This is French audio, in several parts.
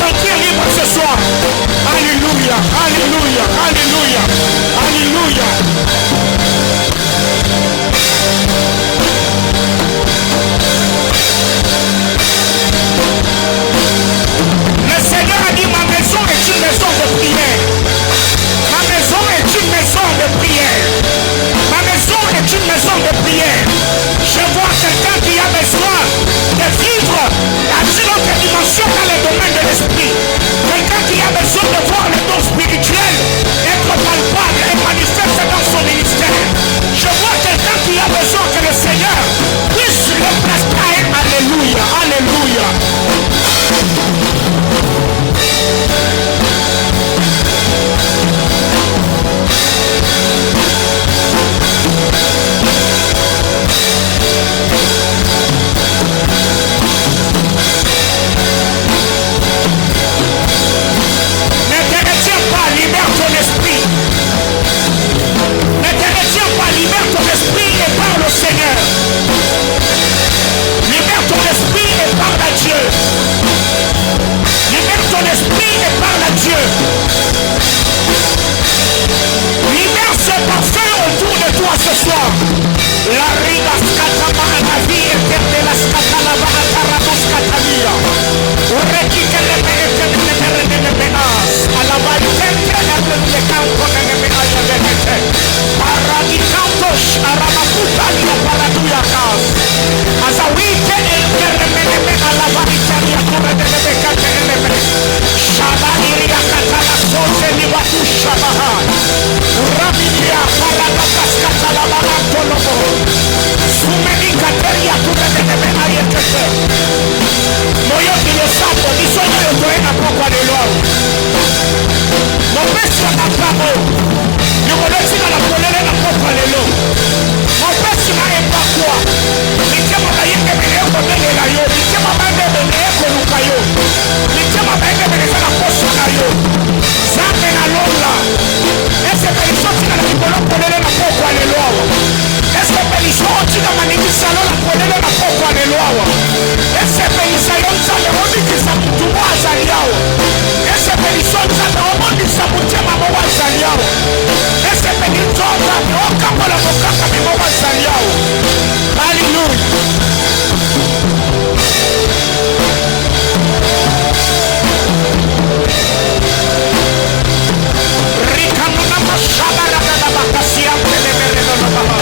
sentir libre ce soir. Alléluia, alléluia, alléluia, alléluia. Le Seigneur a dit, ma maison est une maison de prière. Ma maison est une maison de prière. Ma maison est une maison de prière. Je vois quelqu'un qui a besoin de vivre dans une autre dimension dans le domaine de l'esprit. Quelqu'un qui a besoin de voir le don spirituel être palpable et manifeste dans son ministère. Je vois quelqu'un qui a besoin que le Seigneur puisse le placer. Alléluia, alléluia. Seigneur, libère ton esprit et parle à Dieu. Libère ton esprit et parle à Dieu. Libère ce parfum autour de toi ce soir. La riga scatama la vie éternelle la scatalava atarados catalia. Ureki que le mete le meas. A la valente le campo que me haya venete. Paradicantos aramacutalio paraduyacas. Azawite el que remene a la valitaria corre de becate eleme. Shaba iria catala soze ni batusha baha. Uraminia paradakas catalaba antolobo. Sumeni cateria corre de ayekete. Moyo que lo sapo, ni sueño yo estoy en la poco de luego. No peso a papo. Yo conozco a la polera la poco de luego. No peso a empacua. Ni chama la yenge me leo con el gallo. Ni chama mande me leo con un gallo. Ni chama mande me leo la pozo gallo. Saben a Lola. Ese pelizón tiene la tipo no poner la poco de luego. Ese pelizón tiene manita la poner la poco de luego. Ese pelizón sale hoy que se tuvo a saliao. Ese pelizón sale hoy que se muchema moa saliao. Ese pelizón sale hoy que por la boca que me moa saliao. Aleluya. Rica no más shabara de la vacación de verano no baja.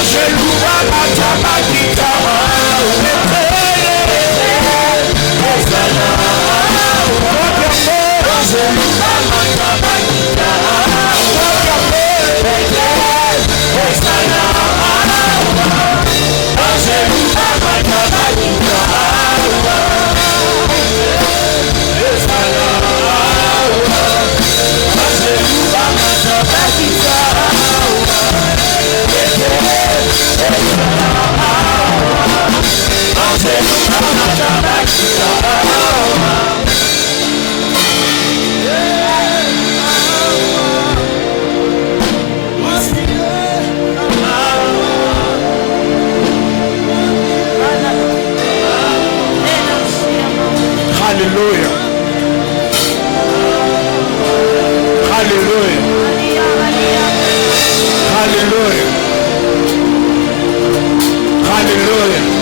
Angelua matabakita. Hallelujah. Hallelujah. Hallelujah. Hallelujah.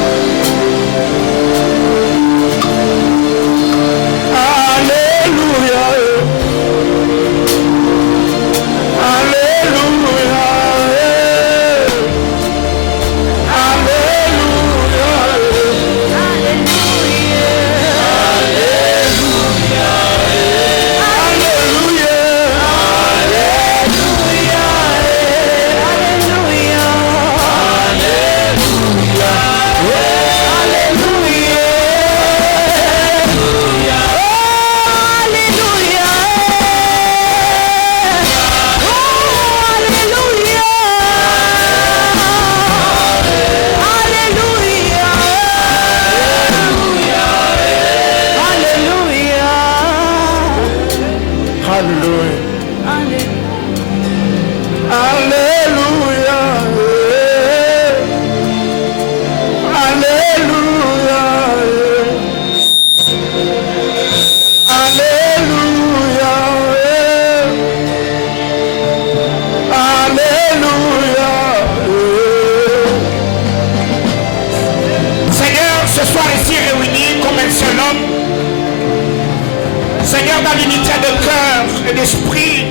Seigneur, dans l'unité de cœur et d'esprit,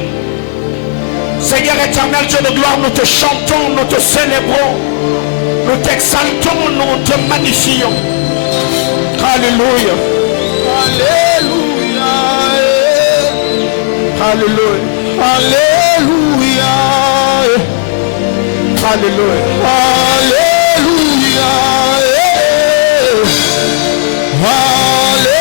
Seigneur éternel, Dieu de gloire, nous te chantons, nous te célébrons, nous t'exaltons, nous te magnifions. Alléluia. Alléluia. Alléluia. Alléluia. Alléluia. Alléluia. Hallelujah.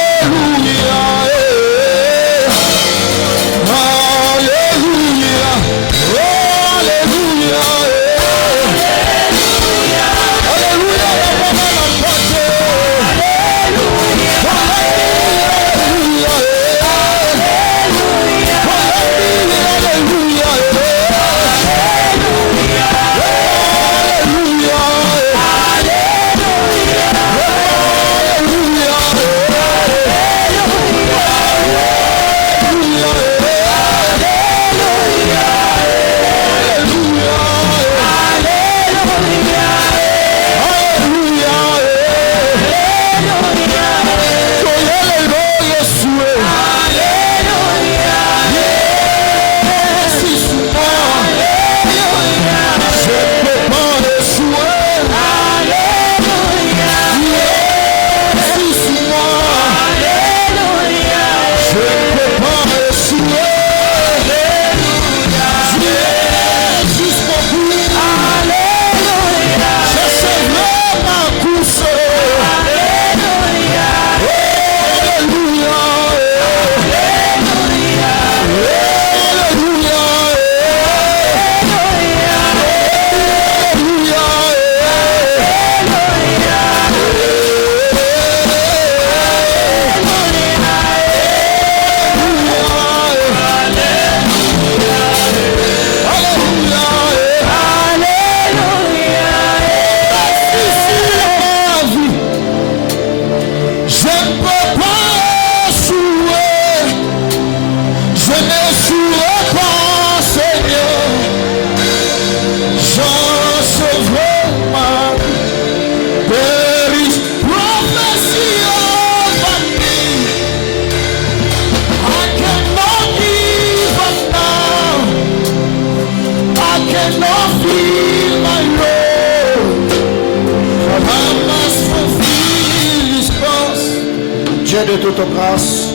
de toute grâce,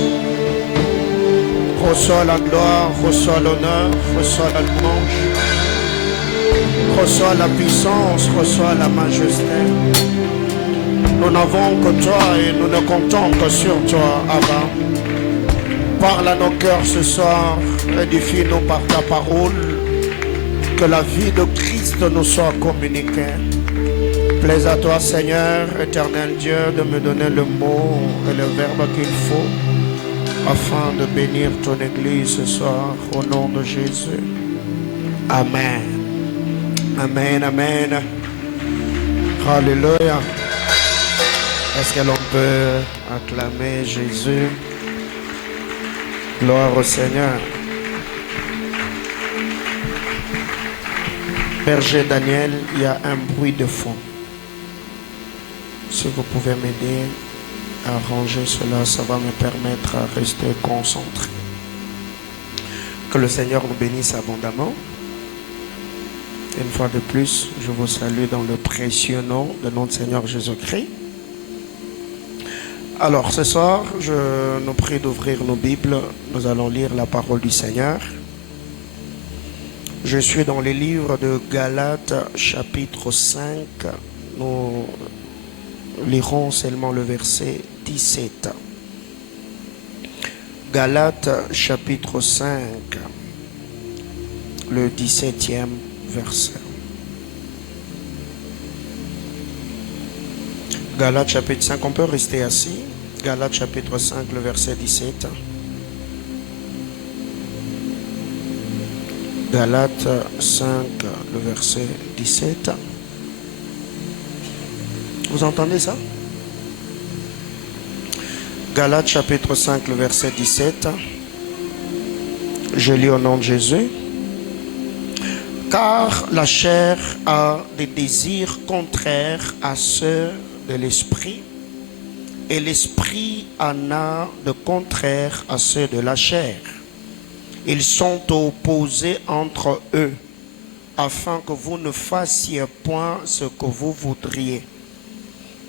reçois la gloire, reçois l'honneur, reçois la louange, reçois la puissance, reçois la majesté. Nous n'avons que toi et nous ne comptons que sur toi, Abba. Parle à nos cœurs ce soir, édifie-nous par ta parole, que la vie de Christ nous soit communiquée. Plaise à toi, Seigneur, éternel Dieu, de me donner le mot et le verbe qu'il faut afin de bénir ton Église ce soir, au nom de Jésus. Amen. Amen, amen. Alléluia. Est-ce que l'on peut acclamer Jésus? Gloire au Seigneur. Berger Daniel, il y a un bruit de fond. Si vous pouvez m'aider à arranger cela, ça va me permettre à rester concentré. Que le Seigneur nous bénisse abondamment. Une fois de plus, je vous salue dans le précieux nom de notre Seigneur Jésus-Christ. Alors, ce soir, je nous prie d'ouvrir nos Bibles. Nous allons lire la parole du Seigneur. Je suis dans les livres de Galates, chapitre 5. Nous lirons seulement le verset 17. Galates, chapitre 5, le 17e verset. Galates, chapitre 5, on peut rester assis. Galates, chapitre 5, le verset 17. Galates 5, le verset 17. Vous entendez ça? Galates chapitre 5, le verset 17. Je lis au nom de Jésus. Car la chair a des désirs contraires à ceux de l'esprit, et l'esprit en a de contraires à ceux de la chair. Ils sont opposés entre eux, afin que vous ne fassiez point ce que vous voudriez.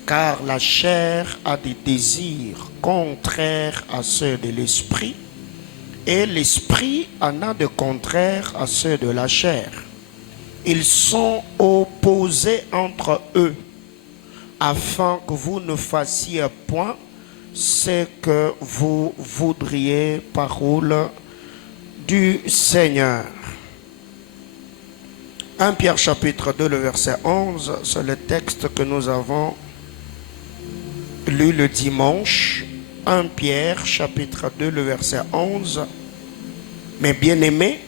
Car la chair a des désirs contraires à ceux de l'esprit, et l'esprit en a de contraires à ceux de la chair. Ils sont opposés entre eux, afin que vous ne fassiez point ce que vous voudriez. Parole du Seigneur. 1 Pierre chapitre 2, le verset 11, c'est le texte que nous avons lu le dimanche. 1 Pierre chapitre 2, le verset 11. Mes bien-aimés,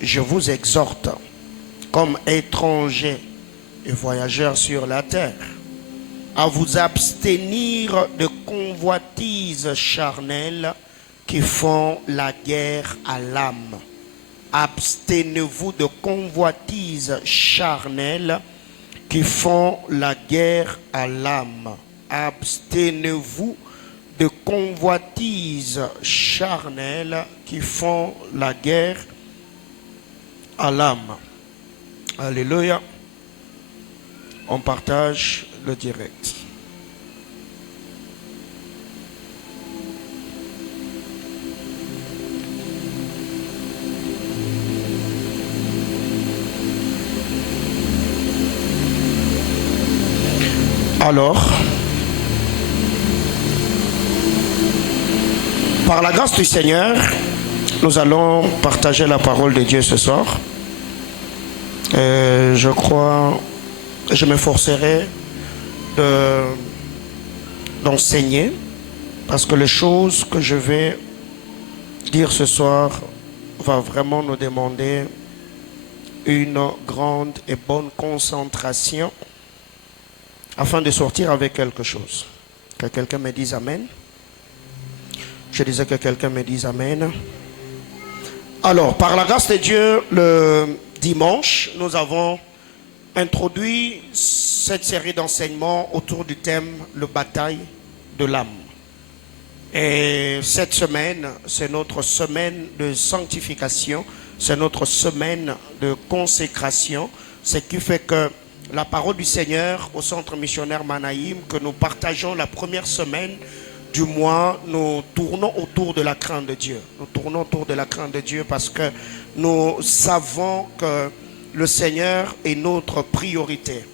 je vous exhorte, comme étrangers et voyageurs sur la terre, à vous abstenir de convoitises charnelles qui font la guerre à l'âme. Abstenez-vous de convoitises charnelles qui font la guerre à l'âme. Abstenez-vous de convoitises charnelles qui font la guerre à l'âme. Alléluia. On partage le direct. Alors, par la grâce du Seigneur, nous allons partager la parole de Dieu ce soir. Je crois, je m'efforcerai d'enseigner, parce que les choses que je vais dire ce soir va vraiment nous demander une grande et bonne concentration afin de sortir avec quelque chose. Que quelqu'un me dise Amen. Je disais que quelqu'un me dise Amen. Alors, par la grâce de Dieu, le dimanche, nous avons introduit cette série d'enseignements autour du thème « Le bataille de l'âme ». Et cette semaine, c'est notre semaine de sanctification, c'est notre semaine de consécration, ce qui fait que la parole du Seigneur au centre missionnaire Manaïm, que nous partageons la première semaine, du mois, nous tournons autour de la crainte de Dieu. Nous tournons autour de la crainte de Dieu parce que nous savons que le Seigneur est notre priorité.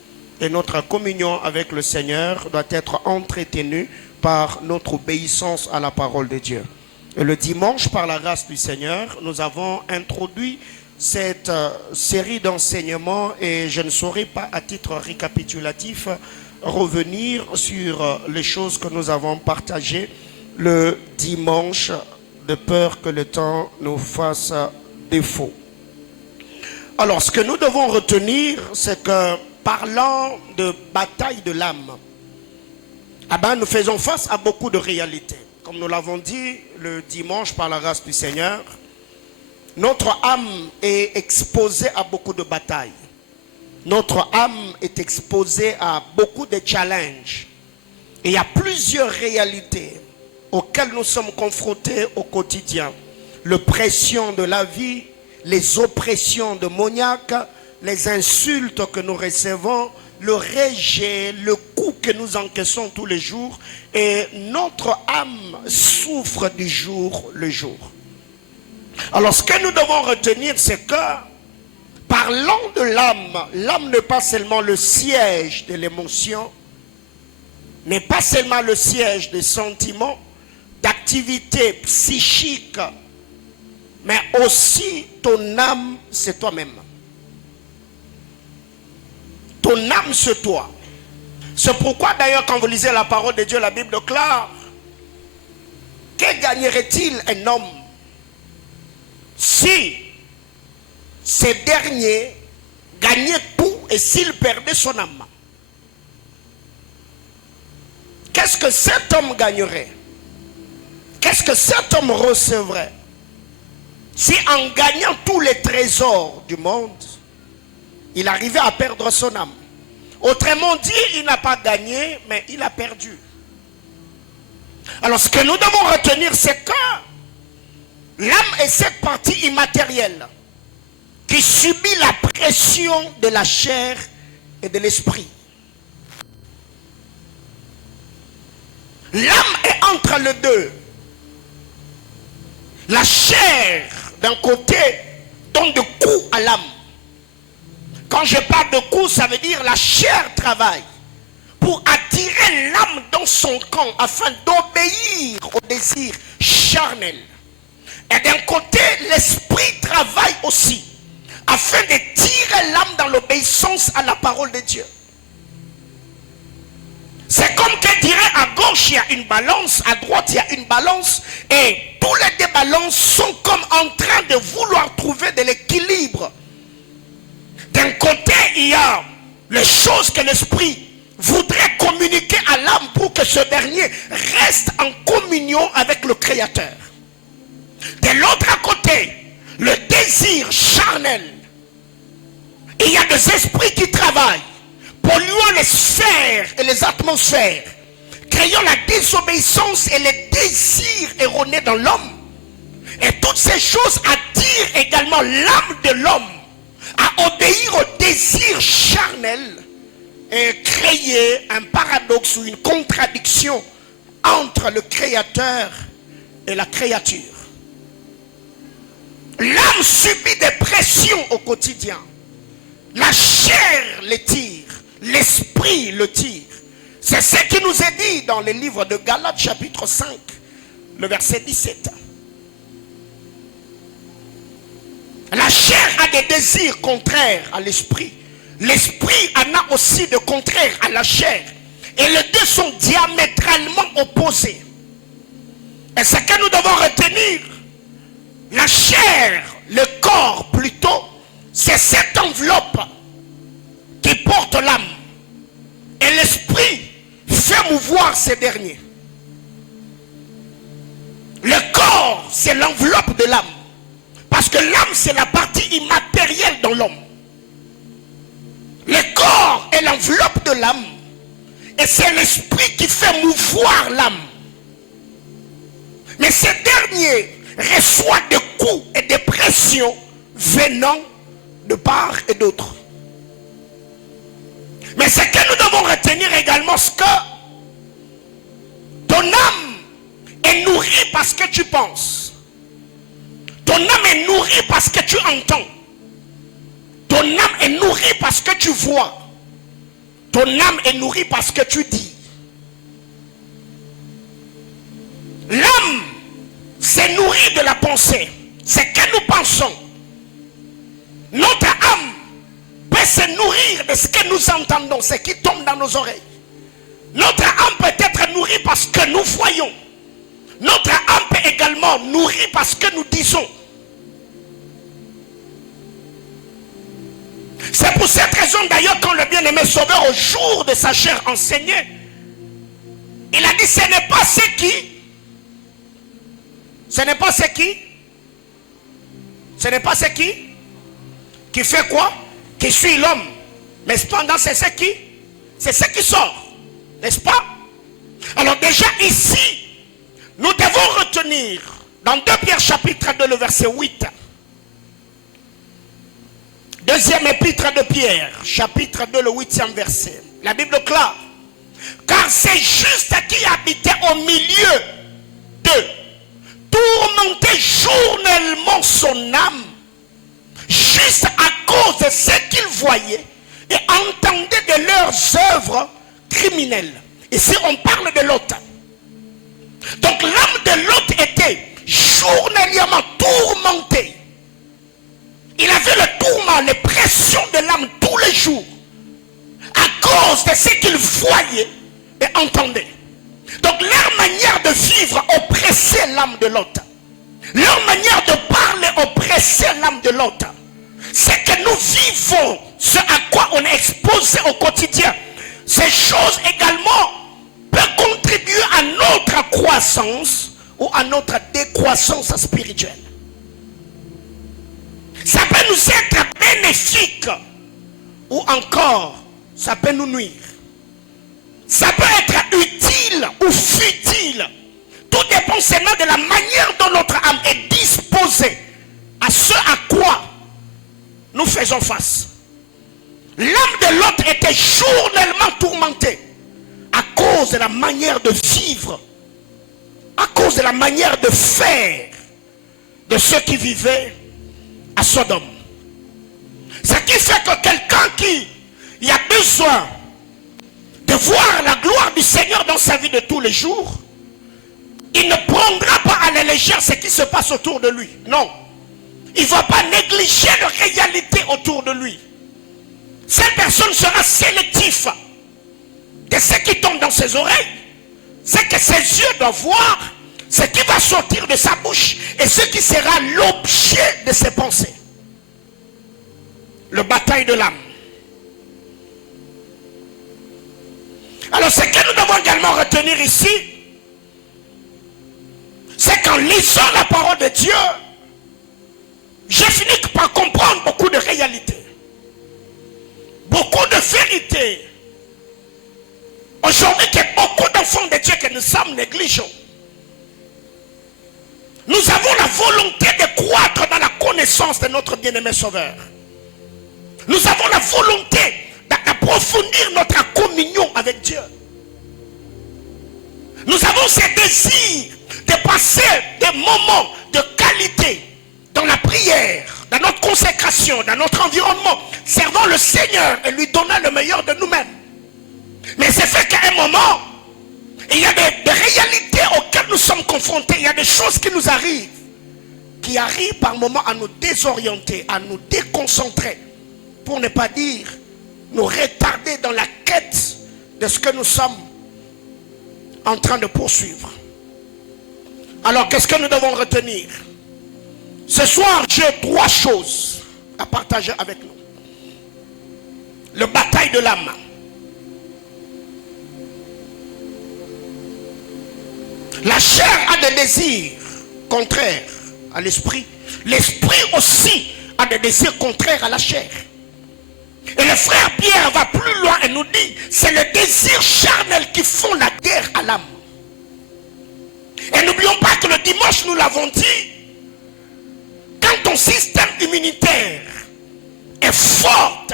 Et notre communion avec le Seigneur doit être entretenue par notre obéissance à la parole de Dieu. Et le dimanche, par la grâce du Seigneur, nous avons introduit cette série d'enseignements et je ne saurais pas à titre récapitulatif revenir sur les choses que nous avons partagées le dimanche de peur que le temps nous fasse défaut. Alors, ce que nous devons retenir, c'est que parlant de bataille de l'âme, nous faisons face à beaucoup de réalités. Comme nous l'avons dit le dimanche par la grâce du Seigneur, notre âme est exposée à beaucoup de batailles. Notre âme est exposée à beaucoup de challenges. Et il y a plusieurs réalités auxquelles nous sommes confrontés au quotidien. L'oppression de la vie, les oppressions démoniaques, les insultes que nous recevons, le rejet, le coup que nous encaissons tous les jours. Et notre âme souffre du jour le jour. Alors ce que nous devons retenir, c'est que parlant de l'âme, l'âme n'est pas seulement le siège de l'émotion, n'est pas seulement le siège des sentiments, d'activités psychiques, mais aussi ton âme, c'est toi-même. Ton âme, c'est toi. C'est pourquoi d'ailleurs quand vous lisez la parole de Dieu, la Bible déclare, que gagnerait-il un homme si ces derniers gagnaient tout et s'il perdait son âme? Qu'est-ce que cet homme gagnerait? Qu'est-ce que cet homme recevrait si en gagnant tous les trésors du monde, il arrivait à perdre son âme? Autrement dit, il n'a pas gagné, mais il a perdu. Alors ce que nous devons retenir, c'est que l'âme est cette partie immatérielle qui subit la pression de la chair et de l'esprit. L'âme est entre les deux. La chair, d'un côté, donne de coups à l'âme. Quand je parle de coups, ça veut dire la chair travaille pour attirer l'âme dans son camp afin d'obéir au désir charnel. Et d'un côté, l'esprit travaille aussi afin de tirer l'âme dans l'obéissance à la parole de Dieu. C'est comme que dirait à gauche il y a une balance, à droite il y a une balance, et tous les deux balances sont comme en train de vouloir trouver de l'équilibre. D'un côté il y a les choses que l'esprit voudrait communiquer à l'âme pour que ce dernier reste en communion avec le Créateur. De l'autre côté, le désir charnel. Il y a des esprits qui travaillent, polluant les sphères et les atmosphères, créant la désobéissance et les désirs erronés dans l'homme. Et toutes ces choses attirent également l'âme de l'homme à obéir au désir charnel et créer un paradoxe ou une contradiction entre le Créateur et la créature. L'âme subit des pressions au quotidien. La chair le tire, l'esprit le tire. C'est ce qui nous est dit dans le livre de Galates chapitre 5, le verset 17. La chair a des désirs contraires à l'esprit. L'esprit en a aussi de contraires à la chair. Et les deux sont diamétralement opposés. Et ce que nous devons retenir, la chair, le corps plutôt, c'est cette enveloppe qui porte l'âme. Et l'esprit fait mouvoir ces derniers. Le corps, c'est l'enveloppe de l'âme. Parce que l'âme, c'est la partie immatérielle dans l'homme. Le corps est l'enveloppe de l'âme. Et c'est l'esprit qui fait mouvoir l'âme. Mais ces derniers reçoivent des coups et des pressions venant de part et d'autre. Mais ce que nous devons retenir également, c'est que ton âme parce que tu penses. Ton âme est nourrie parce que tu entends. Ton âme est nourrie parce que tu vois. Ton âme est nourrie parce que tu dis. L'âme s'est nourrie de la pensée. C'est que nous pensons. Notre âme peut se nourrir de ce que nous entendons, ce qui tombe dans nos oreilles. Notre âme peut être nourrie parce que nous voyons. Notre âme peut également nourrir parce que nous disons. C'est pour cette raison d'ailleurs quand le bien-aimé Sauveur au jour de sa chair enseignait, il a dit ce n'est pas ce qui. Ce n'est pas ce qui. Ce n'est pas ce qui fait quoi? Qui suit l'homme. Mais cependant c'est ce qui. C'est ce qui sort. N'est-ce pas? Alors déjà ici, nous devons retenir dans 2 Pierre chapitre 2 le verset 8. Deuxième épître de Pierre, chapitre 2, le 8e verset. La Bible clare. Car c'est juste qui habitait au milieu d'eux, tourmentait journellement son âme, juste à cause de ce qu'ils voyaient et entendaient de leurs œuvres criminelles. Ici, on parle de Lot. Donc l'âme de Lot était journalièrement tourmentée. Il avait le tourment, les pressions de l'âme tous les jours à cause de ce qu'il voyait et entendait. Donc leur manière de vivre oppressait l'âme de Lot. Leur manière de parler oppressait l'âme de Lot. C'est que nous vivons ce à quoi on est exposé au quotidien. Ces choses également peuvent contribuer à notre croissance ou à notre décroissance spirituelle. Ça peut nous être bénéfique ou encore ça peut nous nuire. Ça peut être utile ou futile. Tout dépend seulement de la manière dont notre âme est disposée à ce à quoi nous faisons face. L'âme de l'autre était journellement tourmentée à cause de la manière de vivre, à cause de la manière de faire de ceux qui vivaient à Sodome. Ce qui fait que quelqu'un qui a besoin de voir la gloire du Seigneur dans sa vie de tous les jours, il ne prendra pas à la légère ce qui se passe autour de lui. Non. Il ne va pas négliger la réalité autour de lui. Cette personne sera sélective de ce qui tombe dans ses oreilles, ce que ses yeux doivent voir, ce qui va sortir de sa bouche et ce qui sera l'objet de ses pensées. Le bataille de l'âme. Alors ce que nous devons également retenir ici, c'est qu'en lisant la parole de Dieu, j'ai fini par comprendre beaucoup de réalités, beaucoup de vérités. Aujourd'hui, il y a beaucoup d'enfants de Dieu que nous sommes négligeants. Nous avons la volonté de croître dans la connaissance de notre bien-aimé Sauveur. Nous avons la volonté d'approfondir notre communion avec Dieu. Nous avons ce désir de passer des moments de qualité dans la prière, dans notre consécration, dans notre environnement, servant le Seigneur et lui donnant le meilleur de nous-mêmes. Mais c'est fait qu'à un moment, il y a des réalités auxquelles nous sommes confrontés. Il y a des choses qui nous arrivent, qui arrivent par moments à nous désorienter, à nous déconcentrer, pour ne pas dire nous retarder dans la quête de ce que nous sommes en train de poursuivre. Alors qu'est-ce que nous devons retenir? Ce soir, j'ai 3 choses à partager avec nous. Le bataille de l'âme. La chair a des désirs contraires à l'esprit. L'esprit aussi a des désirs contraires à la chair. Et le frère Pierre va plus loin et nous dit, c'est le désir charnel qui font la guerre à l'âme. Et n'oublions pas que le dimanche, nous l'avons dit, quand ton système immunitaire est fort,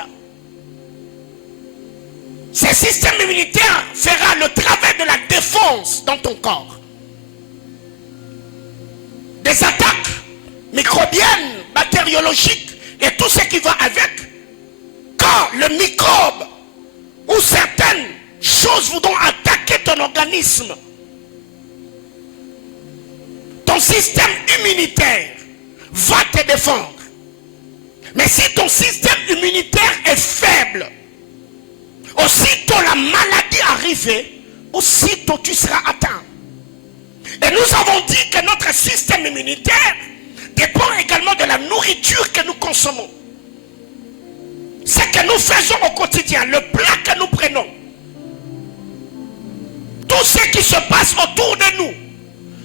ce système immunitaire fera le travail de la défense dans ton corps. microbienne, bactériologique et tout ce qui va avec, quand le microbe ou certaines choses voudront attaquer ton organisme, ton système immunitaire va te défendre. Mais si ton système immunitaire est faible, aussitôt la maladie arrivée, aussitôt tu seras atteint. Et nous avons dit que notre système immunitaire dépend également de la nourriture que nous consommons. Ce que nous faisons au quotidien, le plat que nous prenons, tout ce qui se passe autour de nous,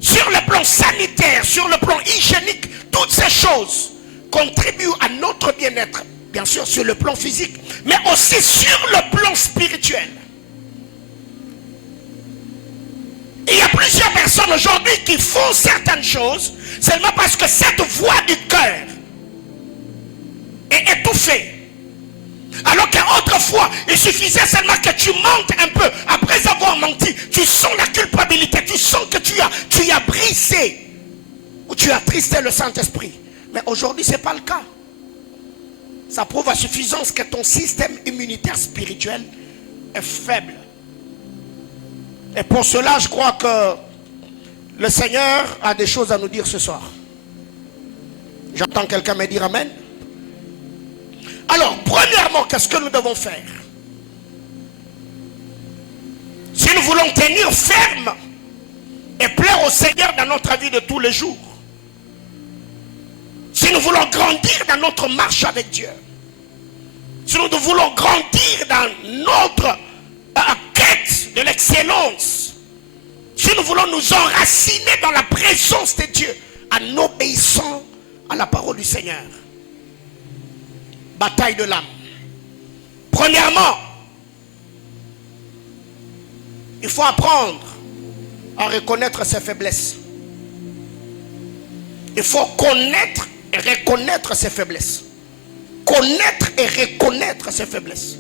sur le plan sanitaire, sur le plan hygiénique, toutes ces choses contribuent à notre bien-être, bien sûr sur le plan physique, mais aussi sur le plan spirituel. Il y a plusieurs personnes aujourd'hui qui font certaines choses seulement parce que cette voix du cœur est étouffée. Alors qu'autrefois, il suffisait seulement que tu mentes un peu. Après avoir menti, tu sens la culpabilité. Tu sens que tu as brisé ou tu as attristé le Saint-Esprit. Mais aujourd'hui, ce n'est pas le cas. Ça prouve à suffisance que ton système immunitaire spirituel est faible. Et pour cela, je crois que le Seigneur a des choses à nous dire ce soir. J'entends quelqu'un me dire Amen. Alors, premièrement, qu'est-ce que nous devons faire? Si nous voulons tenir ferme et plaire au Seigneur dans notre vie de tous les jours, si nous voulons grandir dans notre marche avec Dieu, si nous voulons grandir dans notre quête de l'excellence, si nous voulons nous enraciner dans la présence de Dieu en obéissant à la parole du Seigneur. Bataille de l'âme. Premièrement, il faut apprendre à reconnaître ses faiblesses. Il faut connaître et reconnaître ses faiblesses. Connaître et reconnaître ses faiblesses.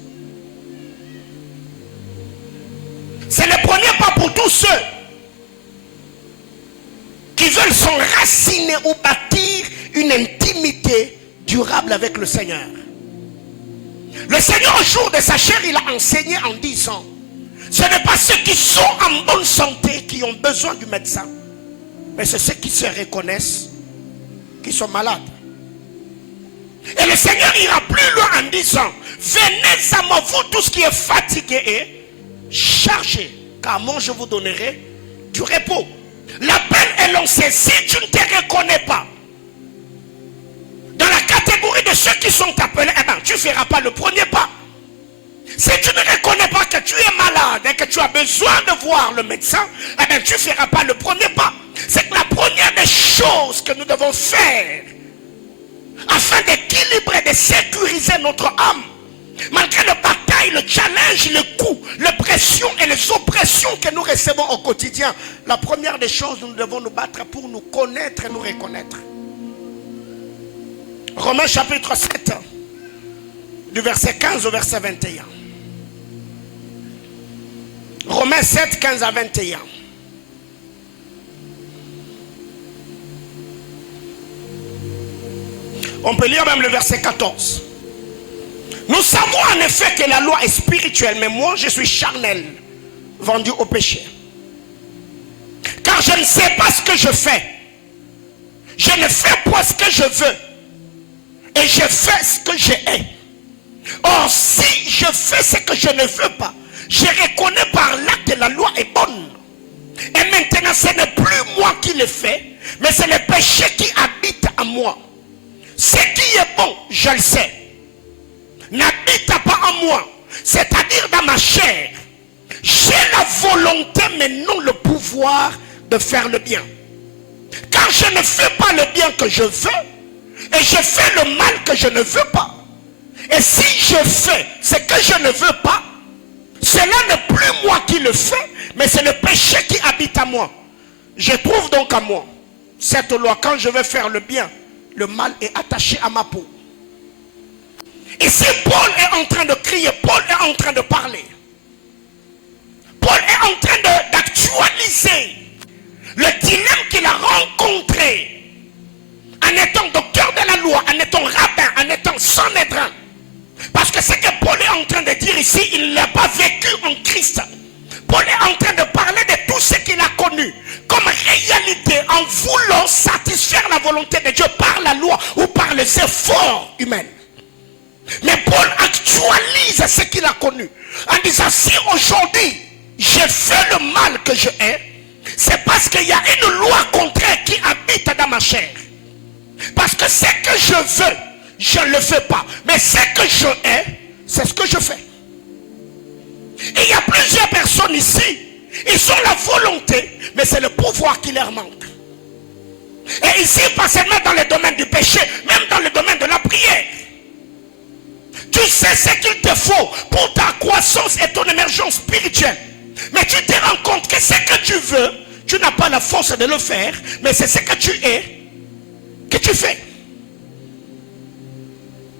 C'est le premier pas pour tous ceux qui veulent s'enraciner ou bâtir une intimité durable avec le Seigneur. Le Seigneur, au jour de sa chair, il a enseigné en disant, ce n'est pas ceux qui sont en bonne santé qui ont besoin du médecin, mais c'est ceux qui se reconnaissent qui sont malades. Et le Seigneur ira plus loin en disant, venez à moi, vous tous qui êtes fatigués et chargés, car moi je vous donnerai du repos. L'appel est lancé. Si tu ne te reconnais pas dans la catégorie de ceux qui sont appelés, eh bien, tu ne feras pas le premier pas. Si tu ne reconnais pas que tu es malade et que tu as besoin de voir le médecin, eh bien, tu ne feras pas le premier pas. C'est la première des choses que nous devons faire afin d'équilibrer, de sécuriser notre âme. Malgré le bataille, le challenge, le coup, les pressions et les oppressions que nous recevons au quotidien, la première des choses, nous devons nous battre pour nous connaître et nous reconnaître. Romains chapitre 7, du verset 15 au verset 21. Romains 7, 15 à 21. On peut lire même le verset 14. Nous savons en effet que la loi est spirituelle, mais moi je suis charnel, vendu au péché. Car je ne sais pas ce que je fais. Je ne fais pas ce que je veux. Et je fais ce que je hais. Or, si je fais ce que je ne veux pas, je reconnais par là que la loi est bonne. Et maintenant, ce n'est plus moi qui le fais, mais c'est le péché qui habite en moi. Ce qui est bon, je le sais, n'habite pas en moi, c'est-à-dire dans ma chair. J'ai la volonté, mais non le pouvoir de faire le bien. Car je ne fais pas le bien que je veux, et je fais le mal que je ne veux pas. Et si je fais ce que je ne veux pas, cela n'est plus moi qui le fais, mais c'est le péché qui habite en moi. Je trouve donc en moi cette loi. Quand je veux faire le bien, le mal est attaché à ma peau. Ici, Paul est en train de crier, Paul est en train de parler. Paul est en train d'actualiser le dilemme qu'il a rencontré en étant docteur ne l'a pas vécu en Christ. Paul est en train de parler de tout ce qu'il a connu comme réalité en voulant satisfaire la volonté de Dieu par la loi ou par les efforts humains. Mais Paul actualise ce qu'il a connu en disant, si aujourd'hui j'ai fait le mal que je hais, c'est parce qu'il y a une loi contraire qui habite dans ma chair. Parce que ce que je veux, je ne le fais pas. Mais ce que je hais, c'est ce que je fais. Et il y a plusieurs personnes ici, ils ont la volonté, mais c'est le pouvoir qui leur manque. Et ici, pas seulement dans le domaine du péché, même dans le domaine de la prière. Tu sais ce qu'il te faut pour ta croissance et ton émergence spirituelle. Mais tu te rends compte que ce que tu veux, tu n'as pas la force de le faire, mais c'est ce que tu es, que tu fais.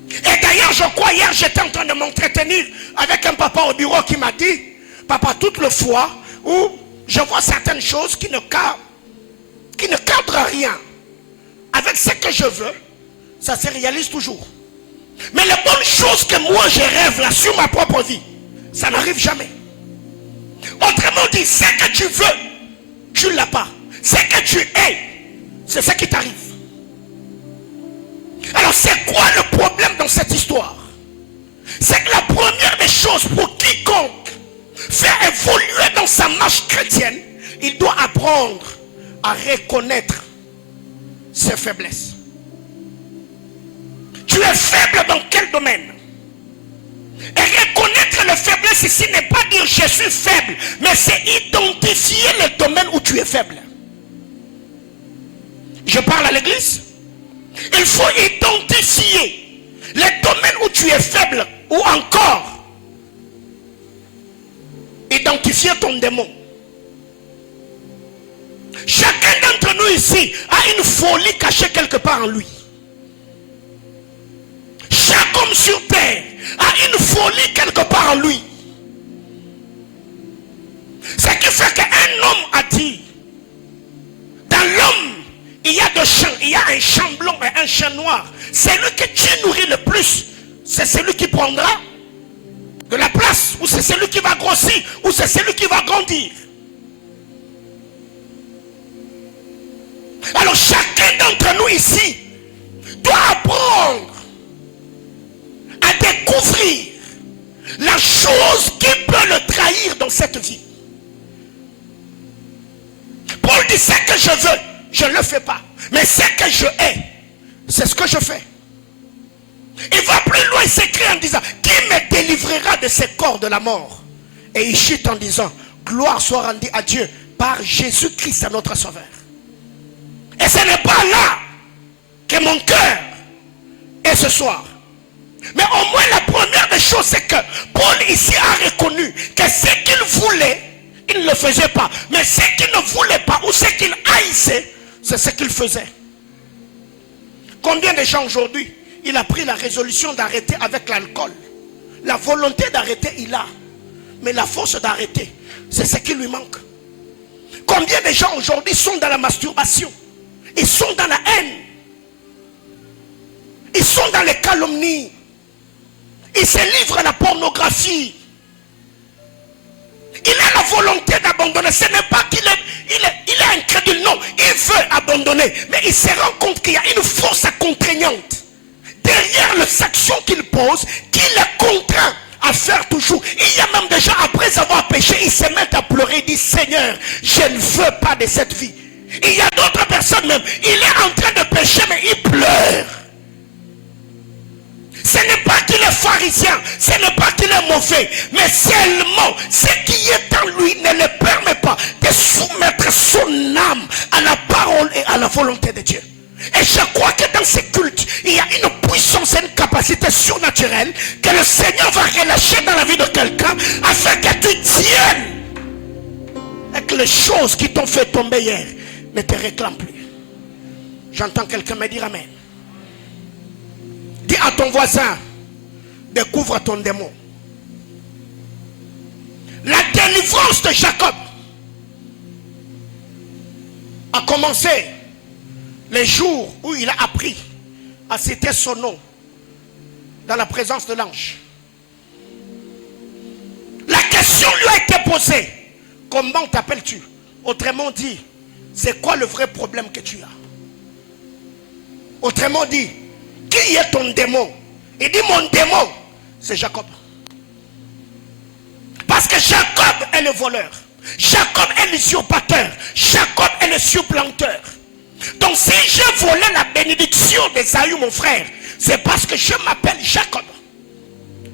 Et d'ailleurs, je crois, hier, j'étais en train de m'entretenir avec un papa au bureau qui m'a dit, papa, toutes les fois où je vois certaines choses qui ne cadrent rien avec ce que je veux, ça se réalise toujours. Mais les bonnes choses que moi je rêve là sur ma propre vie, ça n'arrive jamais. Autrement dit, ce que tu veux, tu ne l'as pas. Ce que tu es, c'est ce qui t'arrive. Alors c'est quoi le problème dans cette histoire? C'est que la première des choses pour quiconque faire évoluer dans sa marche chrétienne, il doit apprendre à reconnaître ses faiblesses. Tu es faible dans quel domaine? Et reconnaître les faiblesses ici n'est pas dire je suis faible, mais c'est identifier le domaine où tu es faible. Je parle à l'église. Il faut identifier les domaines où tu es faible ou encore identifier ton démon. Chacun d'entre nous ici a une folie cachée quelque part en lui. Chaque homme sur terre a une folie quelque part en lui. Ce qui fait qu'un homme a dit, dans l'homme, il y a deux champs, il y a un champ blanc et un champ noir. Celui que tu nourris le plus, c'est celui qui prendra de la place, ou c'est celui qui va grossir, ou c'est celui qui va grandir. Alors chacun d'entre nous ici doit apprendre à découvrir la chose qui peut le trahir dans cette vie. Paul dit, ce que je veux, je ne le fais pas. Mais ce que je hais, c'est ce que je fais. Il va plus loin, il s'écrit en disant, qui me délivrera de ces corps de la mort? Et il chute en disant, gloire soit rendue à Dieu par Jésus-Christ, notre Sauveur. Et ce n'est pas là que mon cœur est ce soir. Mais au moins la première des choses, c'est que Paul ici a reconnu que ce qu'il voulait, il ne le faisait pas. Mais ce qu'il ne voulait pas ou ce qu'il haïssait, c'est ce qu'il faisait. Combien de gens aujourd'hui, il a pris la résolution d'arrêter avec l'alcool. La volonté d'arrêter, il a. Mais la force d'arrêter, c'est ce qui lui manque. Combien de gens aujourd'hui sont dans la masturbation? Ils sont dans la haine. Ils sont dans les calomnies. Ils se livrent à la pornographie. Il a la volonté d'abandonner. Ce n'est pas qu'il est incrédule. Non, il veut abandonner. Mais il se rend compte qu'il y a une force contraignante derrière les actions qu'il pose, qui le contraint à faire toujours. Il y a même des gens, après avoir péché, ils se mettent à pleurer. Ils disent, Seigneur, je ne veux pas de cette vie. Il y a d'autres personnes même, il est en train de pécher, mais il pleure. Ce n'est pas qu'il est pharisien, ce n'est pas qu'il est mauvais, mais seulement ce qui est en lui ne le permet pas de soumettre son âme à la parole et à la volonté de Dieu. Et je crois que dans ces cultes, il y a une puissance et une capacité surnaturelle que le Seigneur va relâcher dans la vie de quelqu'un afin que tu tiennes et que les choses qui t'ont fait tomber hier ne te réclament plus. J'entends quelqu'un me dire amen. Dis à ton voisin, découvre ton démon. La délivrance de Jacob a commencé les jours où il a appris à citer son nom dans la présence de l'ange. question lui a été posée. Comment t'appelles-tu? Autrement dit, c'est quoi le vrai problème que tu as? Autrement dit, qui est ton démon? Il dit mon démon, c'est Jacob. Parce que Jacob est le voleur. Jacob est l'usurpateur. Jacob est le supplanteur. Donc si j'ai volé la bénédiction d'Ésaü, mon frère, c'est parce que je m'appelle Jacob.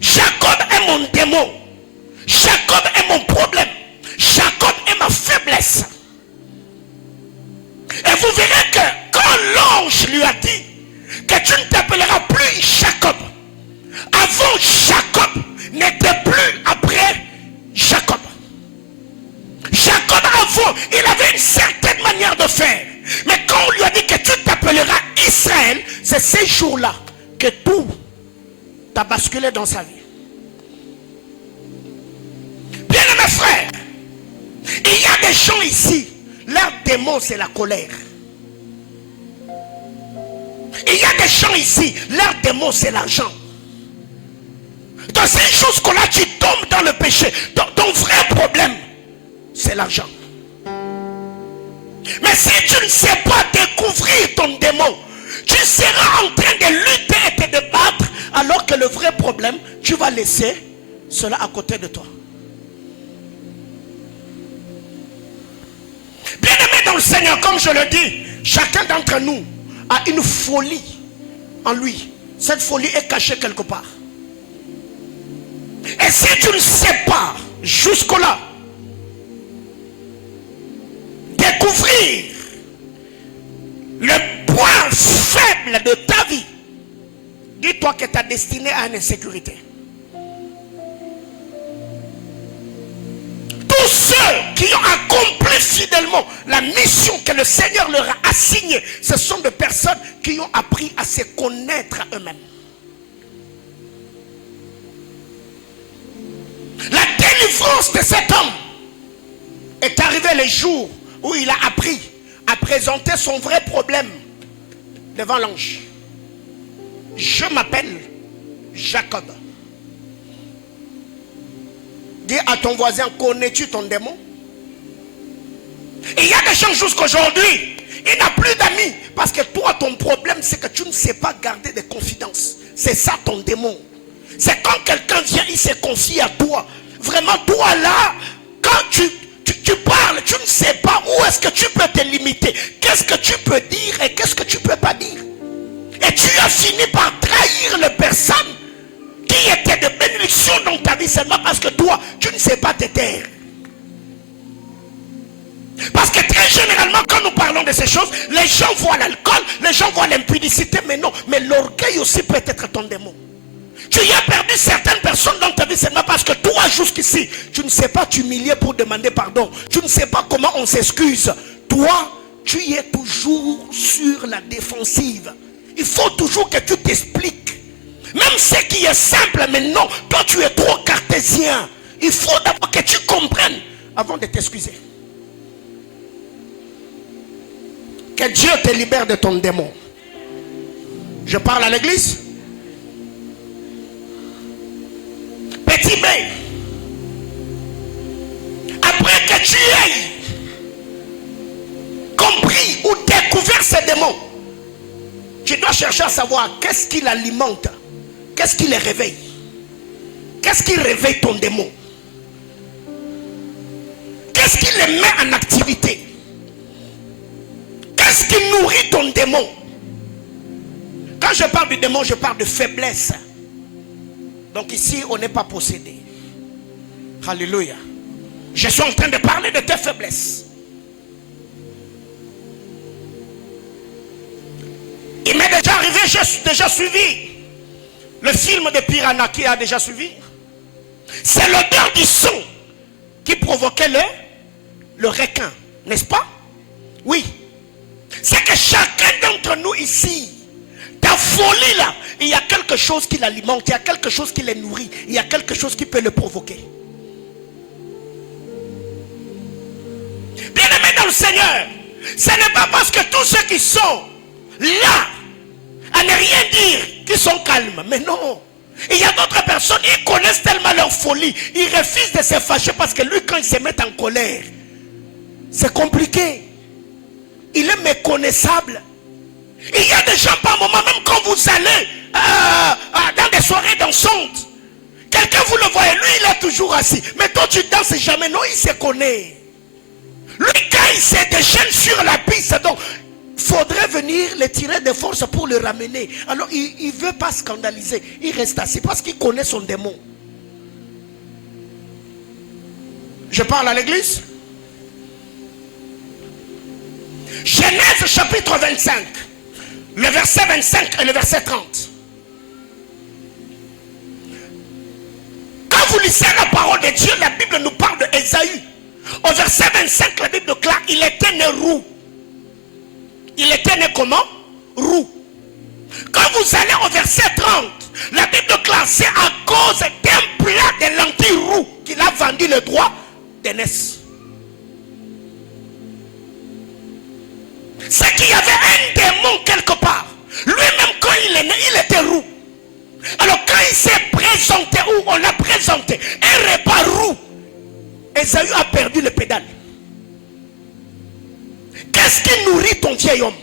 Jacob est mon démon. Jacob est mon problème. Jacob est ma faiblesse. Et vous verrez que quand l'ange lui a dit que tu ne t'appelleras plus Jacob, avant Jacob n'était plus après Jacob. Jacob avant, il avait une certaine manière de faire. Mais quand on lui a dit que tu t'appelleras Israël, c'est ces jours-là que tout a basculé dans sa vie. Bien mes frères, il y a des gens ici, leur démon c'est la colère. Il y a des gens ici, leur démon c'est l'argent. Donc c'est une chose qu'on a, tu tombes dans le péché. Ton vrai problème, c'est l'argent. Mais si tu ne sais pas découvrir ton démon, tu seras en train de lutter et de te battre, alors que le vrai problème, tu vas laisser cela à côté de toi. Bien-aimé dans le Seigneur, comme je le dis, chacun d'entre nous a une folie en lui. Cette folie est cachée quelque part. Et si tu ne sais pas jusque-là découvrir le point faible de ta vie, dis-toi que ta destinée a une insécurité. Tous ceux qui ont accompli fidèlement la mission que le Seigneur leur a assignée, ce sont des personnes qui ont appris à se connaître à eux-mêmes. La délivrance de cet homme est arrivée le jour où il a appris à présenter son vrai problème devant l'ange. Je m'appelle Jacob. Dis à ton voisin, connais-tu ton démon? Et il y a des gens jusqu'aujourd'hui, il n'a plus d'amis. Parce que toi, ton problème, c'est que tu ne sais pas garder des confidences. C'est ça ton démon. C'est quand quelqu'un vient, il se confie à toi. Vraiment, toi là, quand tu parles, tu ne sais pas où est-ce que tu peux te limiter. Qu'est-ce que tu peux dire et qu'est-ce que tu ne peux pas dire. Et tu as fini par trahir les personnes qui étaient de bénédiction dans ta vie seulement parce que toi, tu ne sais pas te taire. Parce que très généralement, quand nous parlons de ces choses, les gens voient l'alcool, les gens voient l'impudicité, mais non. Mais l'orgueil aussi peut être ton démon. Tu y as perdu certaines personnes dans ta vie seulement parce que toi, jusqu'ici, tu ne sais pas t'humilier pour demander pardon. Tu ne sais pas comment on s'excuse. Toi, tu y es toujours sur la défensive. Il faut toujours que tu t'expliques. Même ce qui est simple, mais non, toi tu es trop cartésien. Il faut d'abord que tu comprennes avant de t'excuser. Que Dieu te libère de ton démon. Je parle à l'église. Petit B, après que tu aies compris ou découvert ces démons, tu dois chercher à savoir qu'est-ce qui l'alimente, qu'est-ce qui les réveille, qu'est-ce qui réveille ton démon, qu'est-ce qui les met en activité, qu'est-ce qui nourrit ton démon. Quand je parle du démon, je parle de faiblesse. Donc ici, on n'est pas possédé. Alléluia. Je suis en train de parler de tes faiblesses. Il m'est déjà arrivé, j'ai déjà suivi le film de Piranha. Qui a déjà suivi? C'est l'odeur du sang qui provoquait le requin, n'est-ce pas? Oui. C'est que chacun d'entre nous ici, ta folie là, il y a quelque chose qui l'alimente, il y a quelque chose qui les nourrit, il y a quelque chose qui peut le provoquer. Bien-aimé dans le Seigneur, ce n'est pas parce que tous ceux qui sont là à ne rien dire qu'ils sont calmes. Mais non, Il y a d'autres personnes, ils connaissent tellement leur folie, ils refusent de se fâcher parce que lui, quand il se met en colère, c'est compliqué. Il est méconnaissable. Il y a des gens par moment, même quand vous allez dans des soirées dansantes, quelqu'un vous le voyez, lui il est toujours assis. Mais toi tu danses jamais, non, il se connaît. Lui quand il se déchaîne sur la piste, donc il faudrait venir le tirer de force pour le ramener. Alors il ne veut pas scandaliser, il reste assis parce qu'il connaît son démon. Je parle à l'église. Genèse chapitre 25, le verset 25 et le verset 30. Quand vous lisez la parole de Dieu, la Bible nous parle de Ésaü. Au verset 25, la Bible déclare, il était né roux. Il était né comment? Roux. Quand vous allez au verset 30, la Bible déclare, c'est à cause d'un plat de lentilles roux qu'il a vendu le droit d'aînesse. C'est qu'il y avait un démon quelque part. Lui-même quand il est né, il était roux. Alors quand il s'est présenté, ou on l'a présenté, un repas roux, Ésaü a perdu le pédale. Qu'est-ce qui nourrit ton vieil homme?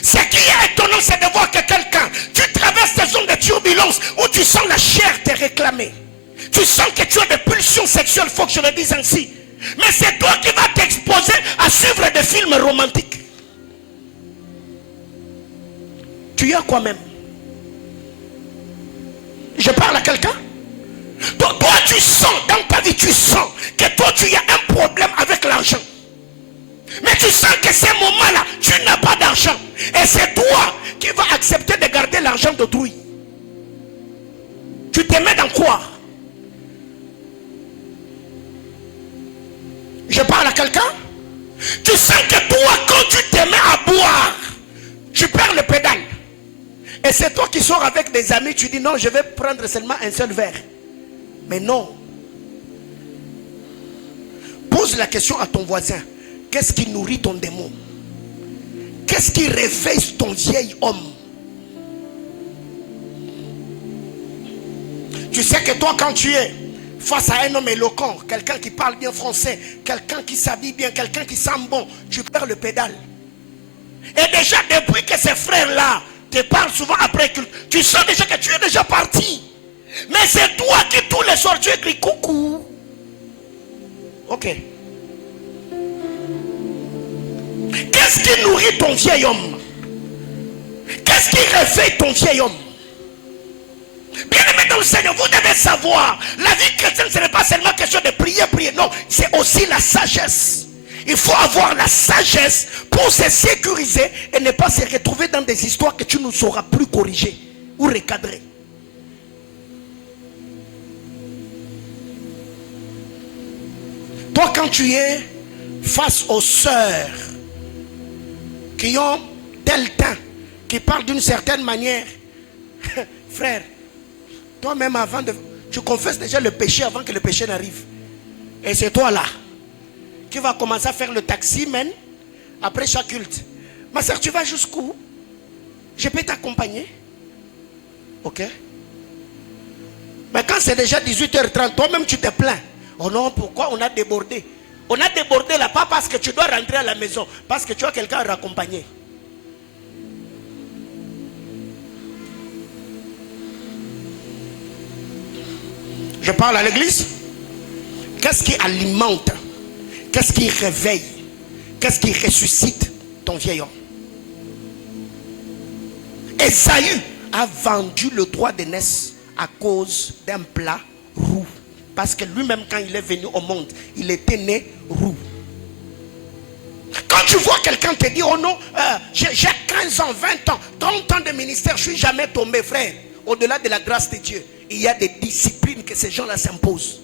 Ce qui est étonnant, c'est de voir que quelqu'un, tu traverses des zones de turbulence où tu sens la chair te réclamer. Tu sens que tu as des pulsions sexuelles, il faut que je le dise ainsi. Mais c'est toi qui vas t'exposer à suivre des films romantiques. Tu y as quoi même? Je parle à quelqu'un? Toi tu sens, dans ta vie tu sens que toi tu as un problème avec l'argent. Mais tu sens que ces moments-là, tu n'as pas d'argent. Et c'est toi qui vas accepter de garder l'argent d'autrui. Tu te mets dans quoi? Je parle à quelqu'un? Tu sens que toi, quand tu te mets à boire, tu perds le pédale. Et c'est toi qui sors avec des amis, tu dis non, je vais prendre seulement un seul verre. Mais non. Pose la question à ton voisin. Qu'est-ce qui nourrit ton démon? Qu'est-ce qui réveille ton vieil homme? Tu sais que toi, quand tu es face à un homme éloquent, quelqu'un qui parle bien français, quelqu'un qui s'habille bien, quelqu'un qui sent bon, tu perds le pédale. Et déjà, depuis que ces frères-là te parlent souvent après culte, tu sens déjà que tu es déjà parti. Mais c'est toi qui tous les soirs tu écris coucou. Ok. Qu'est-ce qui nourrit ton vieil homme? Qu'est-ce qui réveille ton vieil homme? Bien aimé dans le Seigneur, vous devez savoir, la vie chrétienne ce n'est pas seulement question de prier, non, c'est aussi la sagesse. Il faut avoir la sagesse pour se sécuriser et ne pas se retrouver dans des histoires que tu ne sauras plus corriger ou recadrer. Toi, quand tu es face aux sœurs qui ont tel teint, qui parlent d'une certaine manière, frère, toi-même avant de... Tu confesses déjà le péché avant que le péché n'arrive. Et c'est toi là qui va commencer à faire le taxi, man, après chaque culte. Ma soeur, tu vas jusqu'où? Je peux t'accompagner? Ok. Mais quand c'est déjà 18h30, toi-même tu te plains. Oh non, pourquoi on a débordé? On a débordé là, pas parce que tu dois rentrer à la maison, parce que tu as quelqu'un à raccompagner. Je parle à l'église. Qu'est-ce qui alimente? Qu'est-ce qui réveille? Qu'est-ce qui ressuscite ton vieil homme? Ésaü a vendu le droit d'aînesse à cause d'un plat roux. Parce que lui-même, quand il est venu au monde, il était né roux. Quand tu vois quelqu'un te dire, oh non, j'ai 15 ans, 20 ans, 30 ans de ministère, je ne suis jamais tombé, frère. Au-delà de la grâce de Dieu, il y a des disciplines que ces gens-là s'imposent.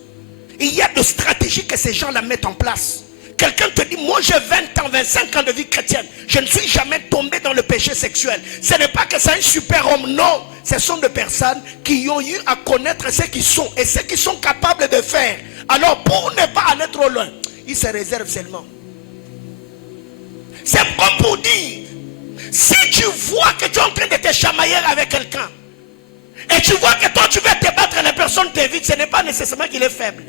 Il y a des stratégies que ces gens-là mettent en place. Quelqu'un te dit, moi j'ai 20 ans, 25 ans de vie chrétienne. Je ne suis jamais tombé dans le péché sexuel. Ce n'est pas que c'est un super homme, non. Ce sont des personnes qui ont eu à connaître ce qu'ils sont et ce qu'ils sont capables de faire. Alors pour ne pas aller trop loin, ils se réservent seulement. C'est comme pour dire, si tu vois que tu es en train de te chamailler avec quelqu'un, Et tu vois que toi tu veux te battre, la personne t'évite, ce n'est pas nécessairement qu'il est faible.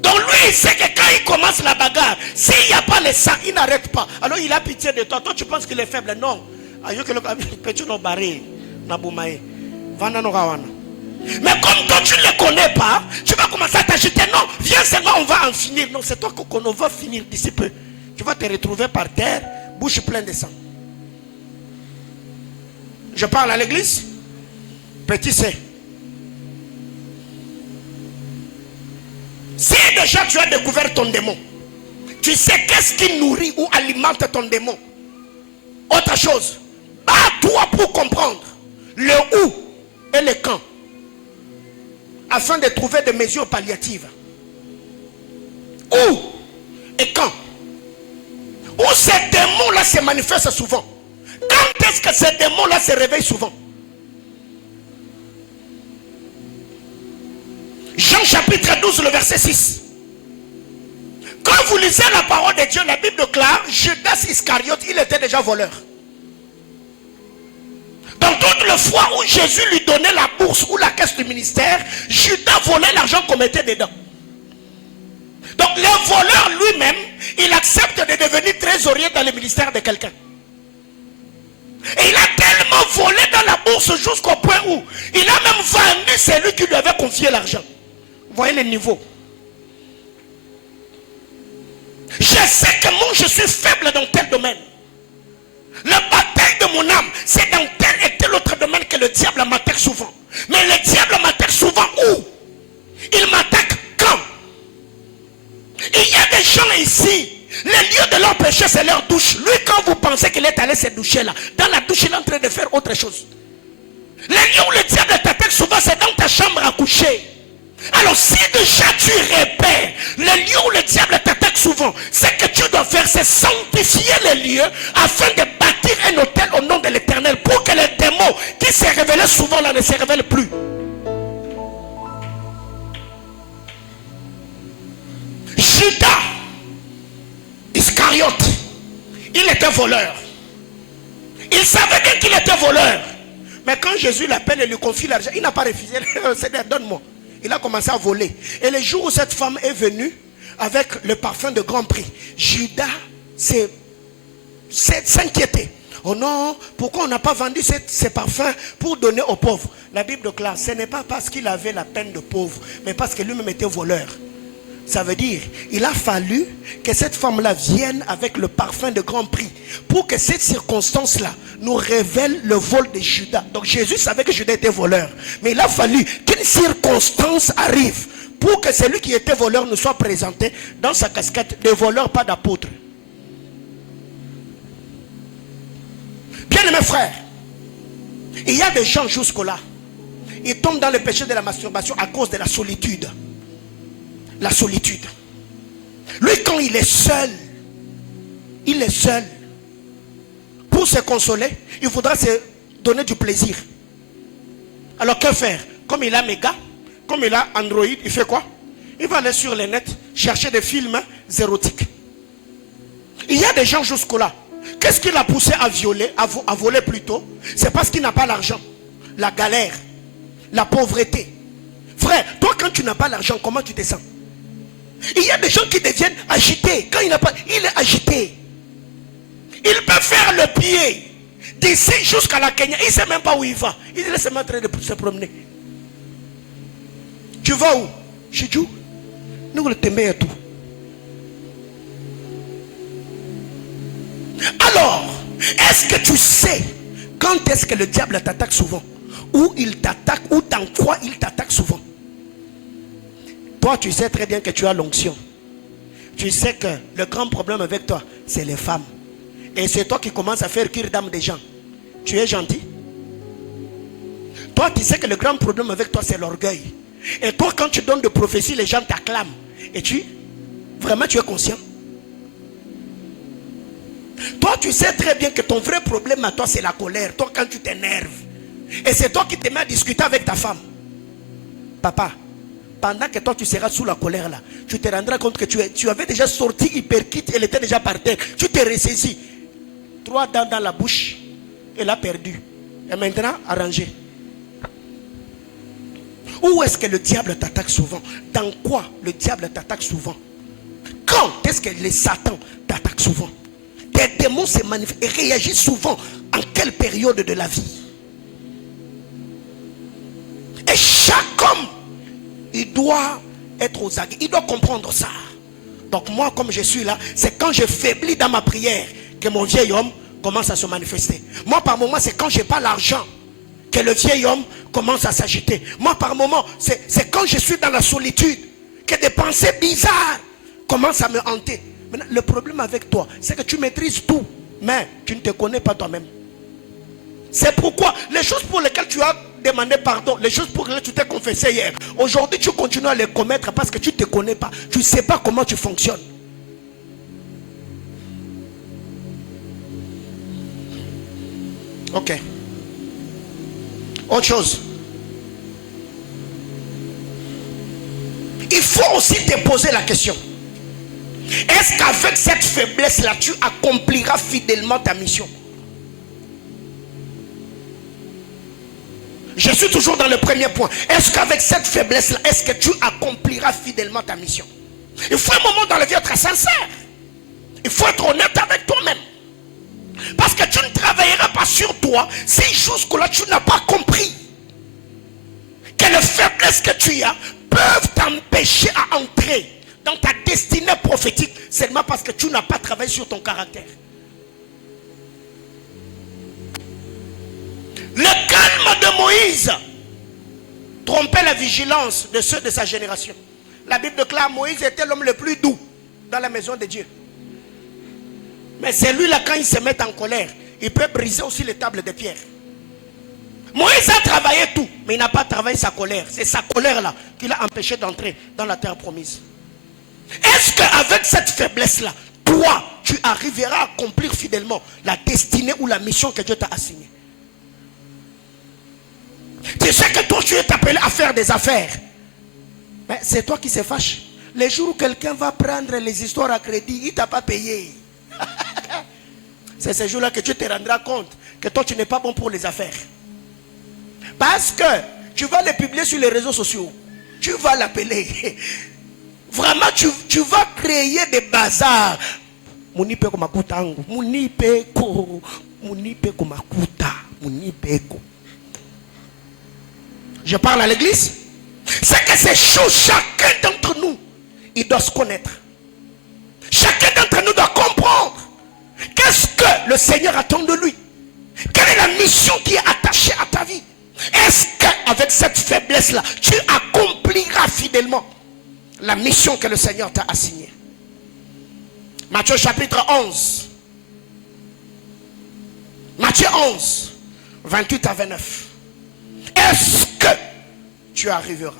Donc lui il sait que quand il commence la bagarre, s'il n'y a pas le sang, il n'arrête pas. Alors il a pitié de toi. Toi tu penses qu'il est faible. Non. Mais comme toi tu ne le connais pas, tu vas commencer à t'agiter. Non, viens seulement, on va en finir. Non, c'est toi qu'on va finir d'ici peu. Tu vas te retrouver par terre, bouche pleine de sang. Je parle à l'église. Petit C. Si déjà tu as découvert ton démon, tu sais qu'est-ce qui nourrit ou alimente ton démon. Autre chose, bats-toi pour comprendre le où et le quand, afin de trouver des mesures palliatives. Où et quand? Où ces démons-là se manifestent souvent? Quand est-ce que ces démons-là se réveillent souvent? Jean chapitre 12, le verset 6. Quand vous lisez la parole de Dieu, la Bible déclare, Judas Iscariote, il était déjà voleur. Dans toutes les fois où Jésus lui donnait la bourse ou la caisse du ministère, Judas volait l'argent qu'on mettait dedans. Donc le voleur lui-même, il accepte de devenir trésorier dans le ministère de quelqu'un. Et il a tellement volé dans la bourse jusqu'au point où il a même vendu celui qui lui avait confié l'argent. Vous voyez le niveau. Je sais que moi je suis faible dans tel domaine. La bataille de mon âme, c'est dans tel et tel autre domaine que le diable m'attaque souvent. Mais le diable m'attaque souvent où? Il m'attaque quand? Il y a des gens ici, le lieu de leur péché c'est leur douche. Lui quand vous pensez qu'il est allé se doucher là, dans la douche il est en train de faire autre chose. Le lieu où le diable t'attaque souvent c'est dans ta chambre à coucher. Alors si déjà tu repères le lieu où le diable t'attaque souvent, ce que tu dois faire c'est sanctifier le lieu afin de bâtir un autel au nom de l'Éternel pour que les démons qui se révélaient souvent là ne se révèlent plus. Judas Iscariote, il était voleur. Il savait bien qu'il était voleur. Mais quand Jésus l'appelle et lui confie l'argent, il n'a pas refusé. Seigneur, donne-moi. Il a commencé à voler. Et le jour où cette femme est venue avec le parfum de grand prix, Judas s'inquiétait. Oh non, pourquoi on n'a pas vendu ces parfums pour donner aux pauvres? La Bible déclare, ce n'est pas parce qu'il avait la peine de pauvre, mais parce que lui-même était voleur. Ça veut dire, il a fallu que cette femme-là vienne avec le parfum de grand prix pour que cette circonstance-là nous révèle le vol de Judas. Donc Jésus savait que Judas était voleur. Mais il a fallu qu'une circonstance arrive pour que celui qui était voleur nous soit présenté dans sa casquette de voleur, pas d'apôtre. Bien aimés frères, il y a des gens jusque-là, ils tombent dans le péché de la masturbation à cause de la solitude. La solitude. Lui, quand il est seul, pour se consoler, il faudra se donner du plaisir. Alors que faire? Comme il a méga, comme il a Android, il fait quoi? Il va aller sur le net chercher des films érotiques. Il y a des gens jusque-là. Qu'est-ce qui l'a poussé à violer, à voler plutôt? C'est parce qu'il n'a pas l'argent, la galère, la pauvreté. Frère, toi quand tu n'as pas l'argent, comment tu te sens? Il y a des gens qui deviennent agités. Quand il n'a pas, il est agité. Il peut faire le pied d'ici jusqu'à la Kenya. Il ne sait même pas où il va. Il est seulement en train de se promener. Tu vas où? Chez Dieu. Nous le t'aimons et tout. Alors, est-ce que tu sais quand est-ce que le diable t'attaque souvent? Où il t'attaque, ou dans quoi il t'attaque souvent? Toi, tu sais très bien que tu as l'onction. Tu sais que le grand problème avec toi, c'est les femmes. Et c'est toi qui commences à faire cuire d'âme des gens. Tu es gentil. Toi, tu sais que le grand problème avec toi, c'est l'orgueil. Et toi, quand tu donnes des prophéties, les gens t'acclament. Et vraiment, tu es conscient. Toi, tu sais très bien que ton vrai problème à toi, c'est la colère. Toi, quand tu t'énerves. Et c'est toi qui te mets à discuter avec ta femme. Papa, pendant que toi tu seras sous la colère là, tu te rendras compte que tu avais déjà sorti hyperkit, elle était déjà par terre. Tu t'es ressaisi. 3 dents dans la bouche, elle a perdu. Et maintenant, arrangé. Où est-ce que le diable t'attaque souvent? Dans quoi le diable t'attaque souvent? Quand est-ce que les Satan t'attaquent souvent? Tes démons se manifestent et réagissent souvent. En quelle période de la vie? Et chaque homme, il doit être aux aguets. Il doit comprendre ça. Donc moi, comme je suis là, c'est quand je faiblis dans ma prière que mon vieil homme commence à se manifester. Moi, par moment, c'est quand je n'ai pas l'argent que le vieil homme commence à s'agiter. Moi, par moment, c'est quand je suis dans la solitude que des pensées bizarres commencent à me hanter. Maintenant, le problème avec toi, c'est que tu maîtrises tout, mais tu ne te connais pas toi-même. C'est pourquoi les choses pour lesquelles tu as demandé pardon, les choses pour lesquelles tu t'es confessé hier, aujourd'hui tu continues à les commettre parce que tu ne te connais pas. Tu ne sais pas comment tu fonctionnes. Ok. Autre chose. Il faut aussi te poser la question. Est-ce qu'avec cette faiblesse-là, tu accompliras fidèlement ta mission? Je suis toujours dans le premier point. Est-ce qu'avec cette faiblesse-là, est-ce que tu accompliras fidèlement ta mission? Il faut un moment dans la vie être sincère. Il faut être honnête avec toi-même. Parce que tu ne travailleras pas sur toi si jusque-là tu n'as pas compris que les faiblesses que tu as peuvent t'empêcher à entrer dans ta destinée prophétique seulement parce que tu n'as pas travaillé sur ton caractère. Le calme de Moïse trompait la vigilance de ceux de sa génération. La Bible déclare Moïse était l'homme le plus doux dans la maison de Dieu. Mais c'est lui là, quand il se met en colère, il peut briser aussi les tables de pierre. Moïse a travaillé tout, mais il n'a pas travaillé sa colère. C'est sa colère là qui l'a empêché d'entrer dans la terre promise. Est-ce qu'avec cette faiblesse là, toi, tu arriveras à accomplir fidèlement la destinée ou la mission que Dieu t'a assignée? Tu sais que toi tu es appelé à faire des affaires, mais c'est toi qui se fâche. Les jours où quelqu'un va prendre les histoires à crédit, il ne t'a pas payé. C'est ce jour-là que tu te rendras compte que toi tu n'es pas bon pour les affaires. Parce que tu vas les publier sur les réseaux sociaux. Tu vas l'appeler. Vraiment tu vas créer des bazars. Munipeko makuta angu. Munipeko makuta. Munipeko. Je parle à l'église. C'est que ces choses, chacun d'entre nous, il doit se connaître. Chacun d'entre nous doit comprendre qu'est-ce que le Seigneur attend de lui. Quelle est la mission qui est attachée à ta vie. Est-ce qu'avec cette faiblesse-là, tu accompliras fidèlement la mission que le Seigneur t'a assignée? Matthieu chapitre 11. Matthieu 11, 28 à 29. Est-ce que tu arriveras?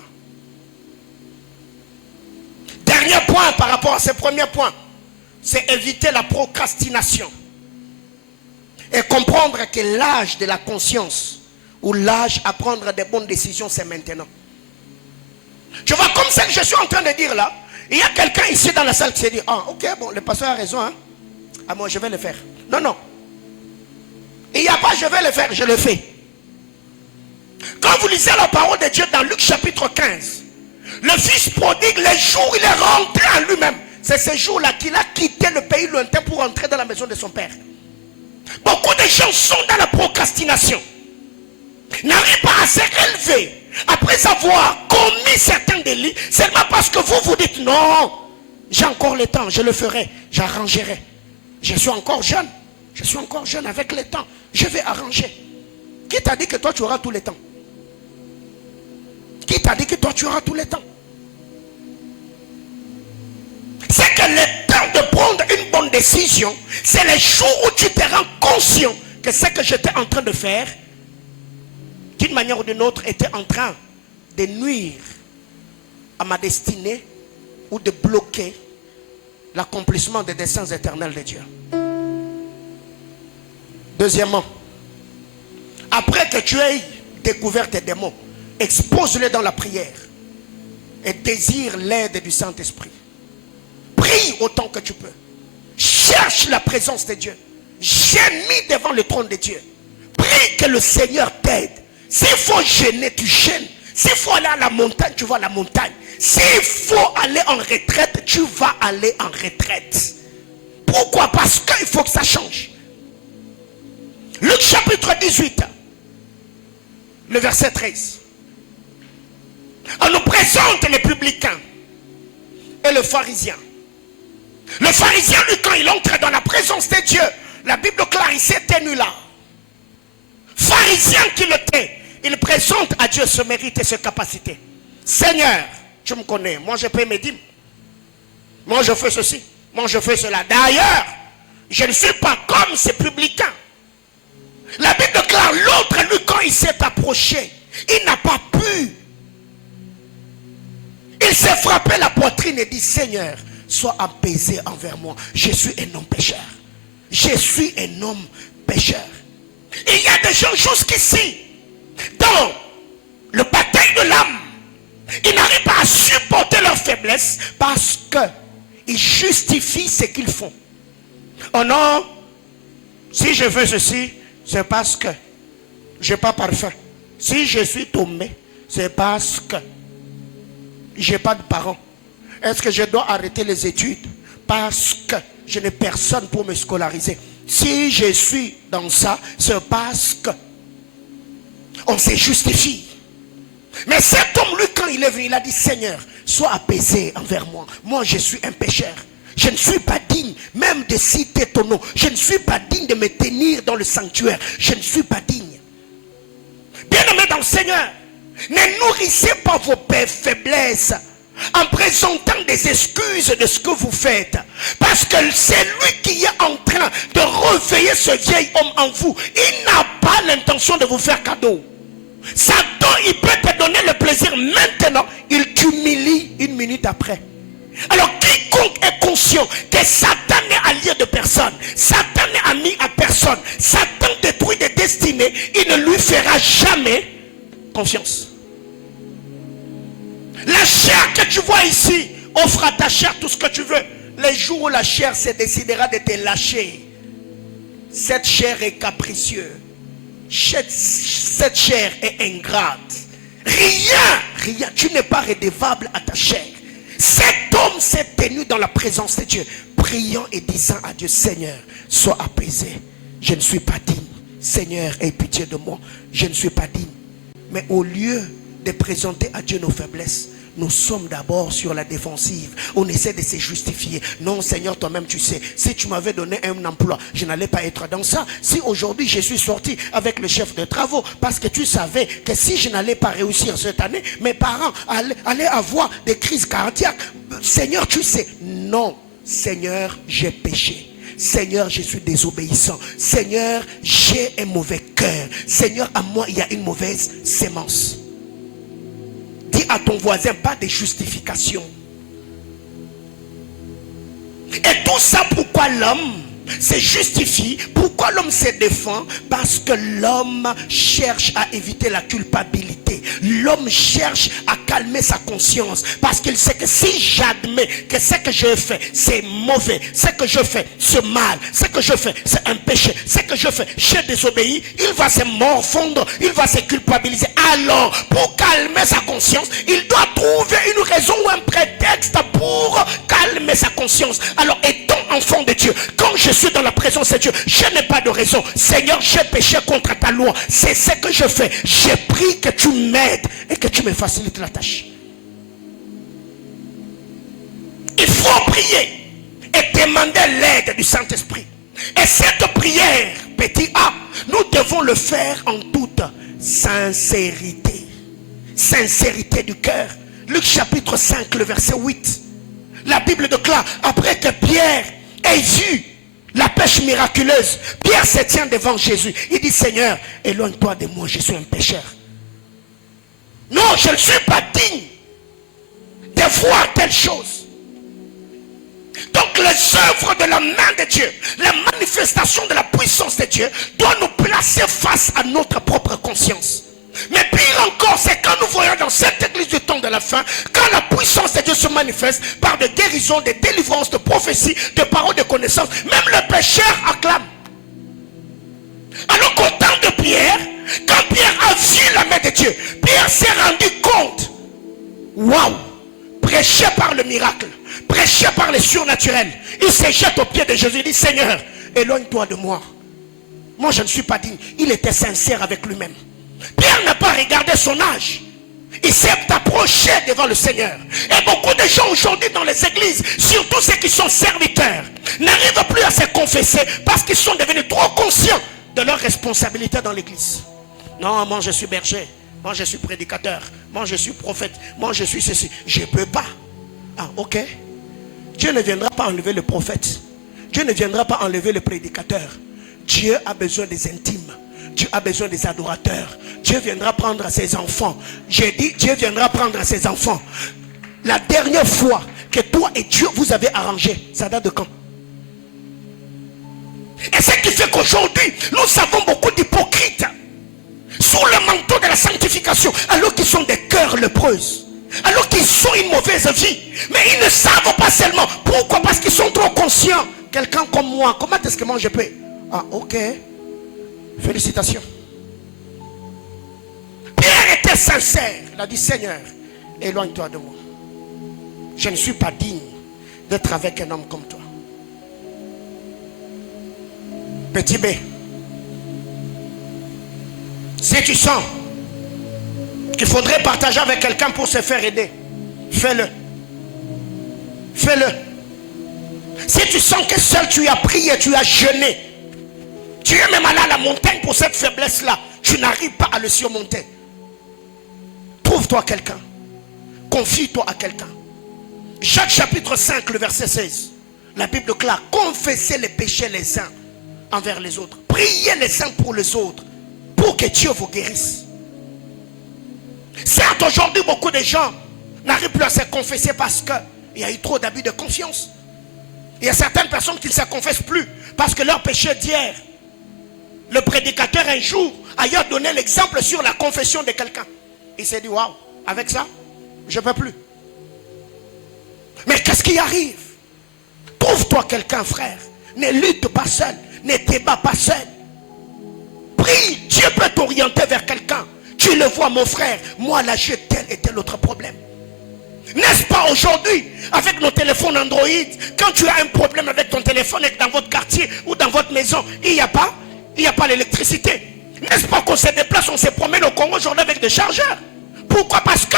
Dernier point par rapport à ce premier point, c'est éviter la procrastination et comprendre que l'âge de la conscience ou l'âge à prendre des bonnes décisions, c'est maintenant. Tu vois, comme ça que je suis en train de dire là, il y a quelqu'un ici dans la salle qui s'est dit, ah ok, bon, le pasteur a raison, hein? Ah moi je vais le faire. Non, non. Il n'y a pas je vais le faire, je le fais. Quand vous lisez la parole de Dieu dans Luc chapitre 15, le fils prodigue, les jours où il est rentré en lui-même, c'est ce jour-là qu'il a quitté le pays lointain pour entrer dans la maison de son père. Beaucoup de gens sont dans la procrastination, n'arrivent pas à se relever après avoir commis certains délits, seulement parce que vous vous dites non, j'ai encore le temps, je le ferai, j'arrangerai. Je suis encore jeune avec le temps, je vais arranger. Qui t'a dit que toi tu auras tout le temps? Qui t'a dit que toi tu auras tout le temps? C'est que le temps de prendre une bonne décision, c'est les jours où tu te rends conscient que ce que j'étais en train de faire, d'une manière ou d'une autre, était en train de nuire à ma destinée ou de bloquer l'accomplissement des desseins éternels de Dieu. Deuxièmement, après que tu aies découvert tes démons, expose-les dans la prière et désire l'aide du Saint-Esprit. Prie autant que tu peux. Cherche la présence de Dieu. Gémis devant le trône de Dieu. Prie que le Seigneur t'aide. S'il faut gêner, tu gênes. S'il faut aller à la montagne, tu vas à la montagne. S'il faut aller en retraite, tu vas aller en retraite. Pourquoi? Parce qu'il faut que ça change. Luc chapitre 18, le verset 13. On nous présente les publicains et le pharisien. Le pharisien, lui, quand il entre dans la présence de Dieu, la Bible déclare, il s'est tenu là. Pharisien qu'il était, il présente à Dieu ce mérite et cette capacité. Seigneur, tu me connais, moi je paie mes dîmes. Moi je fais ceci, moi je fais cela. D'ailleurs, je ne suis pas comme ces publicains. La Bible déclare, l'autre, lui, quand il s'est approché, il n'a pas pu. Il s'est frappé la poitrine et dit, Seigneur, sois apaisé envers moi. Je suis un homme pécheur. Je suis un homme pécheur. Et il y a des gens jusqu'ici, dans le bataille de l'âme, ils n'arrivent pas à supporter leur faiblesse parce qu'ils justifient ce qu'ils font. Oh non, si je veux ceci, c'est parce que je n'ai pas parfum. Si je suis tombé, c'est parce que je n'ai pas de parents. Est-ce que je dois arrêter les études parce que je n'ai personne pour me scolariser? Si je suis dans ça, c'est parce que on se justifie. Mais cet homme, lui, quand il est venu, il a dit, Seigneur, sois apaisé envers moi. Moi, je suis un pécheur. Je ne suis pas digne même de citer ton nom. Je ne suis pas digne de me tenir dans le sanctuaire. Je ne suis pas digne. Bien-aimés dans le Seigneur, ne nourrissez pas vos faiblesses en présentant des excuses de ce que vous faites. Parce que c'est lui qui est en train de réveiller ce vieil homme en vous. Il n'a pas l'intention de vous faire cadeau. Satan, il peut te donner le plaisir maintenant. Il t'humilie une minute après. Alors quiconque est conscient que Satan n'est allié de personne, Satan n'est ami à personne, Satan détruit des destinées, il ne lui fera jamais confiance. La chair que tu vois ici offre à ta chair tout ce que tu veux. Les jours où la chair se décidera de te lâcher, cette chair est capricieuse, cette chair est ingrate. Rien, tu n'es pas redevable à ta chair. Cet homme s'est tenu dans la présence de Dieu, priant et disant à Dieu, Seigneur, sois apaisé. Je ne suis pas digne. Seigneur, aie pitié de moi. Je ne suis pas digne. Mais au lieu de présenter à Dieu nos faiblesses, nous sommes d'abord sur la défensive. On essaie de se justifier. Non, Seigneur, toi-même tu sais, si tu m'avais donné un emploi, je n'allais pas être dans ça. Si aujourd'hui je suis sorti avec le chef de travaux, parce que tu savais que si je n'allais pas réussir cette année, mes parents allaient avoir des crises cardiaques. Seigneur, tu sais. Non, Seigneur, j'ai péché. Seigneur, je suis désobéissant. Seigneur, j'ai un mauvais cœur. Seigneur, à moi, il y a une mauvaise sémence. Dis à ton voisin, pas de justification. Et tout ça, pourquoi l'homme se justifie? Pourquoi l'homme se défend? Parce que l'homme cherche à éviter la culpabilité. L'homme cherche à calmer sa conscience. Parce qu'il sait que si j'admets que ce que je fais, c'est mauvais, ce que je fais, c'est mal, ce que je fais, c'est un péché, ce que je fais, j'ai désobéi, il va se morfondre, il va se culpabiliser. Alors, pour calmer sa conscience, il doit trouver une raison ou un prétexte pour calmer sa conscience. Alors, étant enfant de Dieu, quand je suis dans la présence de Dieu, je n'ai pas de raison. Seigneur, j'ai péché contre ta loi. C'est ce que je fais. J'ai pris que tu m'aides et que tu me facilites la tâche. Il faut prier et demander l'aide du Saint-Esprit. Et cette prière, petit A, nous devons le faire en toute sincérité. Sincérité du cœur. Luc chapitre 5, le verset 8. La Bible déclare, après que Pierre ait vu la pêche miraculeuse, Pierre se tient devant Jésus. Il dit, Seigneur, éloigne-toi de moi, je suis un pécheur. Non, je ne suis pas digne de voir telle chose. Donc les œuvres de la main de Dieu, la manifestation de la puissance de Dieu doit nous placer face à notre propre conscience. Mais pire encore, c'est quand nous voyons dans cette église du temps de la fin, quand la puissance de Dieu se manifeste par des guérisons, des délivrances, de prophéties, de paroles de connaissance, même le pécheur acclame. Alors qu'au temps de Pierre, Quand Pierre a vu la main de Dieu, Pierre s'est rendu compte. Waouh! Prêché par le miracle, prêché par le surnaturel. Il se jette aux pieds de Jésus. Il dit, Seigneur, éloigne-toi de moi. Moi, je ne suis pas digne. Il était sincère avec lui-même. Pierre n'a pas regardé son âge. Il s'est approché devant le Seigneur. Et beaucoup de gens aujourd'hui dans les églises, surtout ceux qui sont serviteurs, n'arrivent plus à se confesser parce qu'ils sont devenus trop conscients de leur responsabilité dans l'église. Non, moi je suis berger. Moi je suis prédicateur. Moi je suis prophète. Moi je suis ceci. Je ne peux pas. Ah, ok. Dieu ne viendra pas enlever le prophète. Dieu ne viendra pas enlever le prédicateur. Dieu a besoin des intimes. Dieu a besoin des adorateurs. Dieu viendra prendre ses enfants. J'ai dit, Dieu viendra prendre ses enfants. La dernière fois que toi et Dieu vous avez arrangé, ça date de quand? Et ce qui fait qu'aujourd'hui, nous avons beaucoup d'hypocrites sous le manteau de la sanctification, alors qu'ils sont des cœurs lépreuses, alors qu'ils ont une mauvaise vie. Mais ils ne savent pas seulement. Pourquoi? Parce qu'ils sont trop conscients. Quelqu'un comme moi, comment est-ce que moi je peux? Ah, ok. Félicitations. Pierre était sincère. Il a dit, Seigneur, éloigne-toi de moi. Je ne suis pas digne d'être avec un homme comme toi. Petit B, si tu sens qu'il faudrait partager avec quelqu'un pour se faire aider, fais-le. Fais-le. Si tu sens que seul tu as prié, tu as jeûné, tu es même allé à la montagne pour cette faiblesse-là, tu n'arrives pas à le surmonter. Trouve-toi quelqu'un. Confie-toi à quelqu'un. Jacques chapitre 5, le verset 16. La Bible déclare, confessez les péchés les uns envers les autres. Priez les uns pour les autres, pour que Dieu vous guérisse. Certes, aujourd'hui, beaucoup de gens n'arrivent plus à se confesser parce qu'il y a eu trop d'abus de confiance. Il y a certaines personnes qui ne se confessent plus parce que leur péché d'hier. Le prédicateur un jour a donné l'exemple sur la confession de quelqu'un. Il s'est dit, waouh, avec ça, je ne peux plus. Mais qu'est-ce qui arrive? Trouve-toi quelqu'un, frère. Ne lutte pas seul. Ne débat pas seul. Prie. Dieu peut t'orienter vers quelqu'un. Tu le vois, mon frère. Moi, là, j'ai tel et tel autre problème. N'est-ce pas aujourd'hui, avec nos téléphones Android, quand tu as un problème avec ton téléphone et que dans votre quartier ou dans votre maison, il n'y a pas l'électricité. N'est-ce pas qu'on se déplace, on se promène au Congo aujourd'hui avec des chargeurs? Pourquoi? Parce que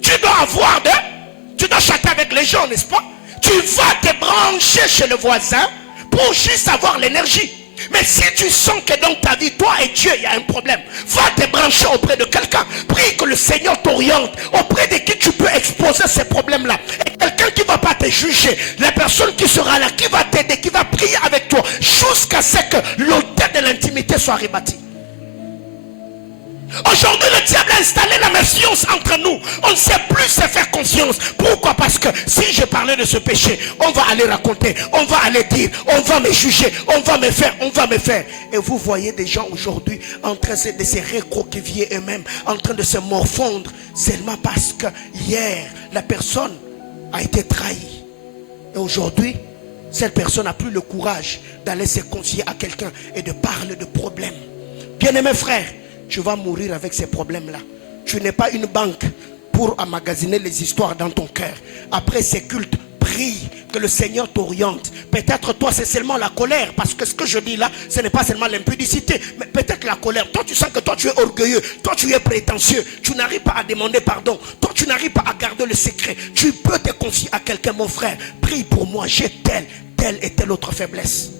tu dois chatter avec les gens, n'est-ce pas? Tu vas te brancher chez le voisin pour juste avoir l'énergie. Mais si tu sens que dans ta vie, toi et Dieu, il y a un problème, va te brancher auprès de quelqu'un. Prie que le Seigneur t'oriente auprès de qui tu peux exposer ces problèmes-là. Et quelqu'un qui ne va pas te juger, la personne qui sera là, qui va t'aider, qui va prier avec toi, jusqu'à ce que l'autel de l'intimité soit rebâti. Aujourd'hui, le diable a installé la méfiance entre nous. On ne sait plus se faire confiance. Pourquoi? Parce que si je parlais de ce péché, on va aller raconter, on va aller dire, on va me juger, on va me faire. Et vous voyez des gens aujourd'hui en train de se recroqueviller eux-mêmes, en train de se morfondre, seulement parce que hier, la personne a été trahie. Et aujourd'hui, cette personne n'a plus le courage d'aller se confier à quelqu'un et de parler de problèmes. Bien-aimés frères, tu vas mourir avec ces problèmes-là. Tu n'es pas une banque pour emmagasiner les histoires dans ton cœur. Après ces cultes, prie que le Seigneur t'oriente. Peut-être toi, c'est seulement la colère. Parce que ce que je dis là, ce n'est pas seulement l'impudicité. Mais peut-être la colère. Toi, tu sens que toi, tu es orgueilleux. Toi, tu es prétentieux. Tu n'arrives pas à demander pardon. Toi, tu n'arrives pas à garder le secret. Tu peux te confier à quelqu'un, mon frère. Prie pour moi. J'ai telle et telle autre faiblesse.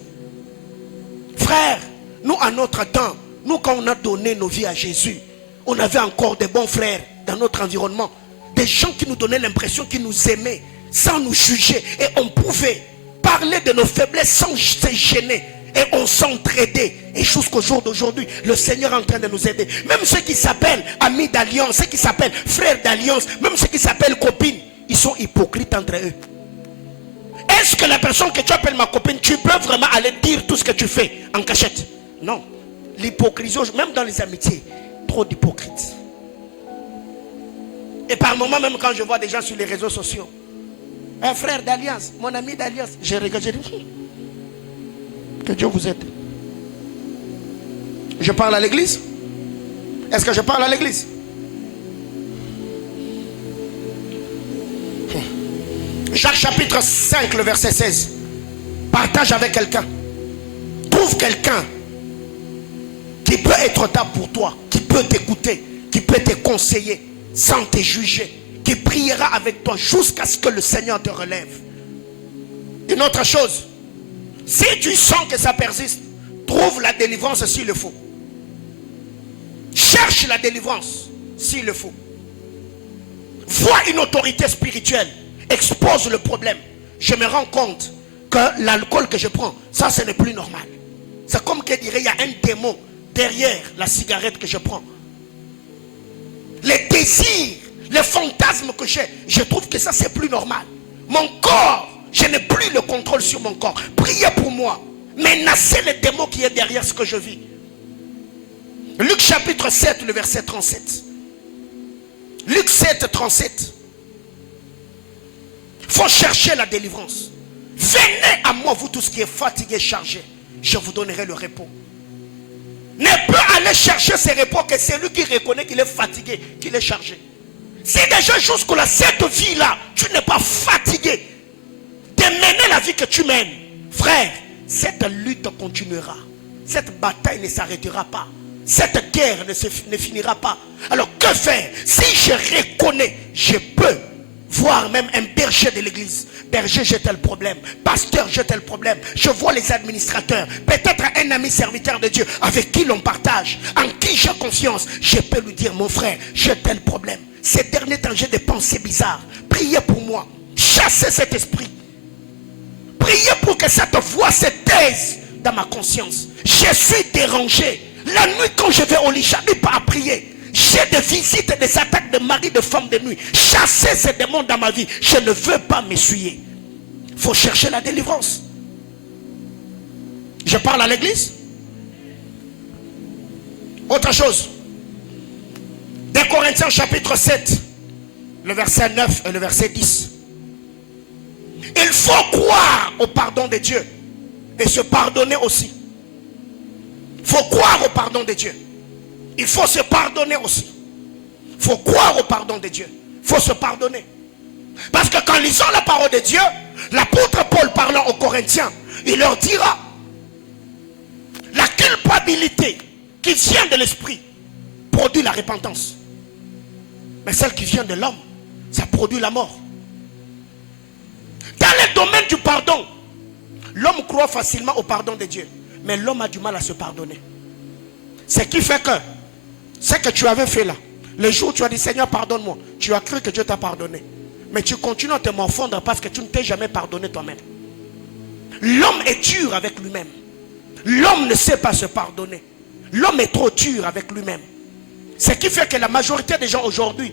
Frère, nous, à notre temps, nous, quand on a donné nos vies à Jésus, on avait encore des bons frères dans notre environnement. Des gens qui nous donnaient l'impression qu'ils nous aimaient, sans nous juger. Et on pouvait parler de nos faiblesses sans se gêner. Et on s'entraidait. Et jusqu'au jour d'aujourd'hui, le Seigneur est en train de nous aider. Même ceux qui s'appellent amis d'alliance, ceux qui s'appellent frères d'alliance, même ceux qui s'appellent copines, ils sont hypocrites entre eux. Est-ce que la personne que tu appelles ma copine, tu peux vraiment aller dire tout ce que tu fais en cachette? Non. L'hypocrisie, même dans les amitiés, trop d'hypocrites. Et par moments, même quand je vois des gens sur les réseaux sociaux, un frère d'alliance, mon ami d'alliance, je regarde, je dis, que Dieu vous aide. Je parle à l'église. Est-ce que je parle à l'église? Jacques chapitre 5, le verset 16. Partage avec quelqu'un. Trouve quelqu'un qui peut être là pour toi, qui peut t'écouter, qui peut te conseiller sans te juger, qui priera avec toi jusqu'à ce que le Seigneur te relève. Une autre chose, si tu sens que ça persiste, trouve la délivrance s'il le faut. Cherche la délivrance s'il le faut. Vois une autorité spirituelle, expose le problème. Je me rends compte que l'alcool que je prends, ça ce n'est plus normal. C'est comme qu'il dirait, il y a un démon derrière la cigarette que je prends. Les désirs, les fantasmes que j'ai, je trouve que ça c'est plus normal. Mon corps, je n'ai plus le contrôle sur mon corps. Priez pour moi. Menacez le démon qui est derrière ce que je vis. Luc chapitre 7, le verset 37. Luc 7, 37. Il faut chercher la délivrance. Venez à moi, vous tous qui êtes fatigués, chargés. Je vous donnerai le repos. Ne peut aller chercher ce repos que celui qui reconnaît qu'il est fatigué, qu'il est chargé. Si déjà jusque-là, cette vie-là, tu n'es pas fatigué de mener la vie que tu mènes, frère, cette lutte continuera. Cette bataille ne s'arrêtera pas. Cette guerre ne finira pas. Alors que faire? Si je reconnais, je peux voir même un berger de l'église. Berger, j'ai tel problème. Pasteur, j'ai tel problème. Je vois les administrateurs. Peut-être un ami serviteur de Dieu avec qui l'on partage, en qui j'ai confiance. Je peux lui dire, mon frère, j'ai tel problème. Ces derniers temps, j'ai des pensées bizarres. Priez pour moi. Chassez cet esprit. Priez pour que cette voix se taise dans ma conscience. Je suis dérangé. La nuit, quand je vais au lit, je n'arrive pas à prier. J'ai des visites et des attaques de mari, de femme de nuit. Chassez ces démons dans ma vie. Je ne veux pas m'essuyer. Il faut chercher la délivrance. Je parle à l'église. Autre chose. 2 Corinthiens chapitre 7, le verset 9 et le verset 10. Il faut croire au pardon de Dieu et se pardonner aussi. Il faut croire au pardon de Dieu. Il faut se pardonner aussi. Il faut croire au pardon de Dieu. Il faut se pardonner. Parce que quand lisant la parole de Dieu, l'apôtre Paul parlant aux Corinthiens, il leur dira, la culpabilité qui vient de l'esprit produit la repentance. Mais celle qui vient de l'homme, ça produit la mort. Dans le domaine du pardon, l'homme croit facilement au pardon de Dieu. Mais l'homme a du mal à se pardonner. Ce qui fait que ce que tu avais fait là, le jour où tu as dit Seigneur pardonne-moi, tu as cru que Dieu t'a pardonné. Mais tu continues à te morfondre parce que tu ne t'es jamais pardonné toi-même. L'homme est dur avec lui-même. L'homme ne sait pas se pardonner. L'homme est trop dur avec lui-même. Ce qui fait que la majorité des gens aujourd'hui,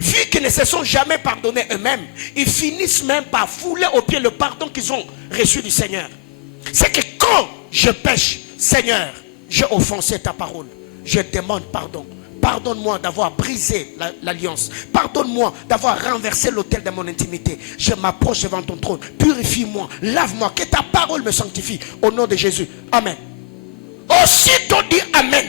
vu qu'ils ne se sont jamais pardonnés eux-mêmes, ils finissent même par fouler aux pieds le pardon qu'ils ont reçu du Seigneur. C'est que quand je pêche, Seigneur, j'ai offensé ta parole, je demande pardon. Pardonne-moi d'avoir brisé l'alliance. Pardonne-moi d'avoir renversé l'autel de mon intimité. Je m'approche devant ton trône. Purifie-moi, lave-moi, que ta parole me sanctifie. Au nom de Jésus. Amen. Aussitôt dit Amen.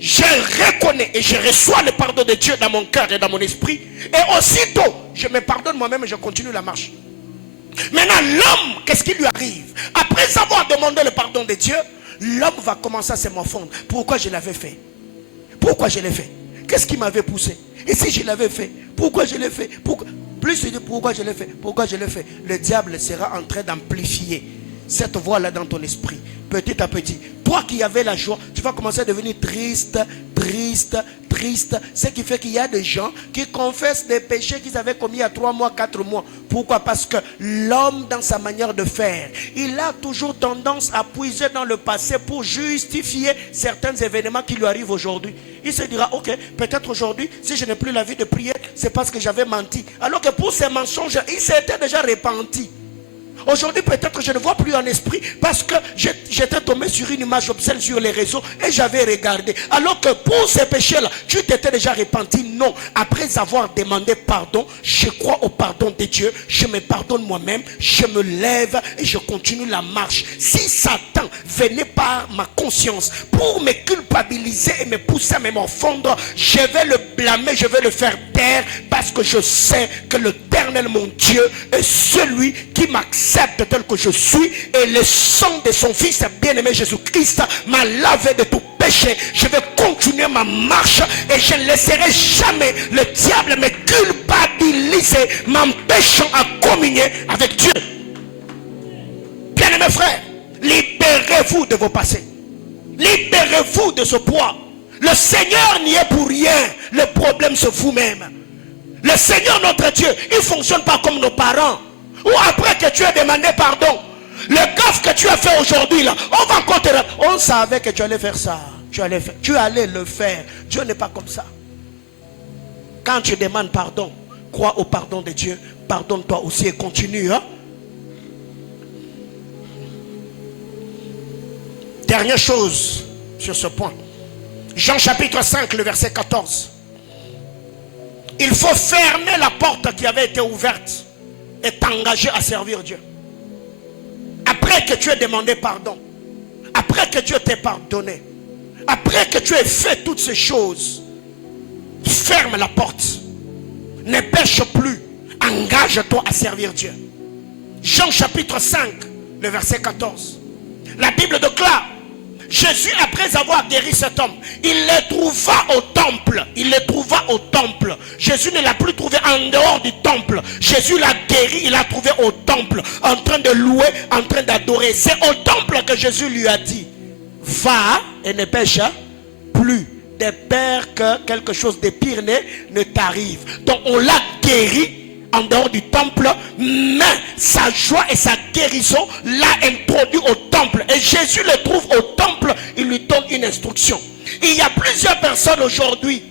Je reconnais et je reçois le pardon de Dieu dans mon cœur et dans mon esprit. Et aussitôt, je me pardonne moi-même et je continue la marche. Maintenant, l'homme, qu'est-ce qui lui arrive? Après avoir demandé le pardon de Dieu, l'homme va commencer à se morfondre. Pourquoi je l'avais fait? Pourquoi je l'ai fait? Qu'est-ce qui m'avait poussé? Et si je l'avais fait? Pourquoi je l'ai fait? Plus je dis pourquoi je l'ai fait? Pourquoi je l'ai fait? Le diable sera en train d'amplifier cette voix-là dans ton esprit. Petit à petit. Toi qui avais la joie, tu vas commencer à devenir triste, triste, triste. Ce qui fait qu'il y a des gens qui confessent des péchés qu'ils avaient commis il y a 3 mois, 4 mois. Pourquoi? Parce que l'homme, dans sa manière de faire, il a toujours tendance à puiser dans le passé pour justifier certains événements qui lui arrivent aujourd'hui. Il se dira, ok, peut-être aujourd'hui, si je n'ai plus la vie de prière, c'est parce que j'avais menti. Alors que pour ces mensonges, il s'était déjà repenti. Aujourd'hui, peut-être je ne vois plus en esprit parce que j'étais tombé sur une image obscène sur les réseaux et j'avais regardé. Alors que pour ces péchés-là, tu t'étais déjà repenti. Non. Après avoir demandé pardon, je crois au pardon de Dieu. Je me pardonne moi-même. Je me lève et je continue la marche. Si Satan venait par ma conscience pour me culpabiliser et me pousser à me morfondre, je vais le blâmer, je vais le faire taire parce que je sais que l'Éternel, mon Dieu, est celui qui m'accepte tel que je suis, et le sang de son fils bien-aimé Jésus-Christ m'a lavé de tout péché. Je vais continuer ma marche et je ne laisserai jamais le diable me culpabiliser, m'empêchant à communier avec Dieu. Bien-aimés frères, libérez-vous de vos passés. Libérez-vous de ce poids. Le Seigneur n'y est pour rien. Le problème c'est vous-même. Le Seigneur notre Dieu, il ne fonctionne pas comme nos parents. Ou après que tu aies demandé pardon, le gaffe que tu as fait aujourd'hui là, on va encore te... On savait que tu allais faire ça. Tu allais le faire. Dieu n'est pas comme ça. Quand tu demandes pardon, crois au pardon de Dieu. Pardonne-toi aussi et continue. Hein? Dernière chose sur ce point. Jean chapitre 5, le verset 14. Il faut fermer la porte qui avait été ouverte et t'engager à servir Dieu. Après que tu aies demandé pardon, après que Dieu t'ait pardonné, après que tu aies fait toutes ces choses, ferme la porte. Ne pêche plus. Engage-toi à servir Dieu. Jean chapitre 5, le verset 14. La Bible déclare, Jésus, après avoir guéri cet homme, il le trouva au temple. Il le trouva au temple. Jésus ne l'a plus trouvé en dehors du temple. Jésus l'a guéri, il l'a trouvé au temple, en train de louer, en train d'adorer. C'est au temple que Jésus lui a dit, va et ne pêche plus, de peur que quelque chose de pire ne t'arrive. Donc on l'a guéri en dehors du temple, mais sa joie et sa guérison l'a introduit au temple. Et Jésus le trouve au temple, il lui donne une instruction. Il y a plusieurs personnes aujourd'hui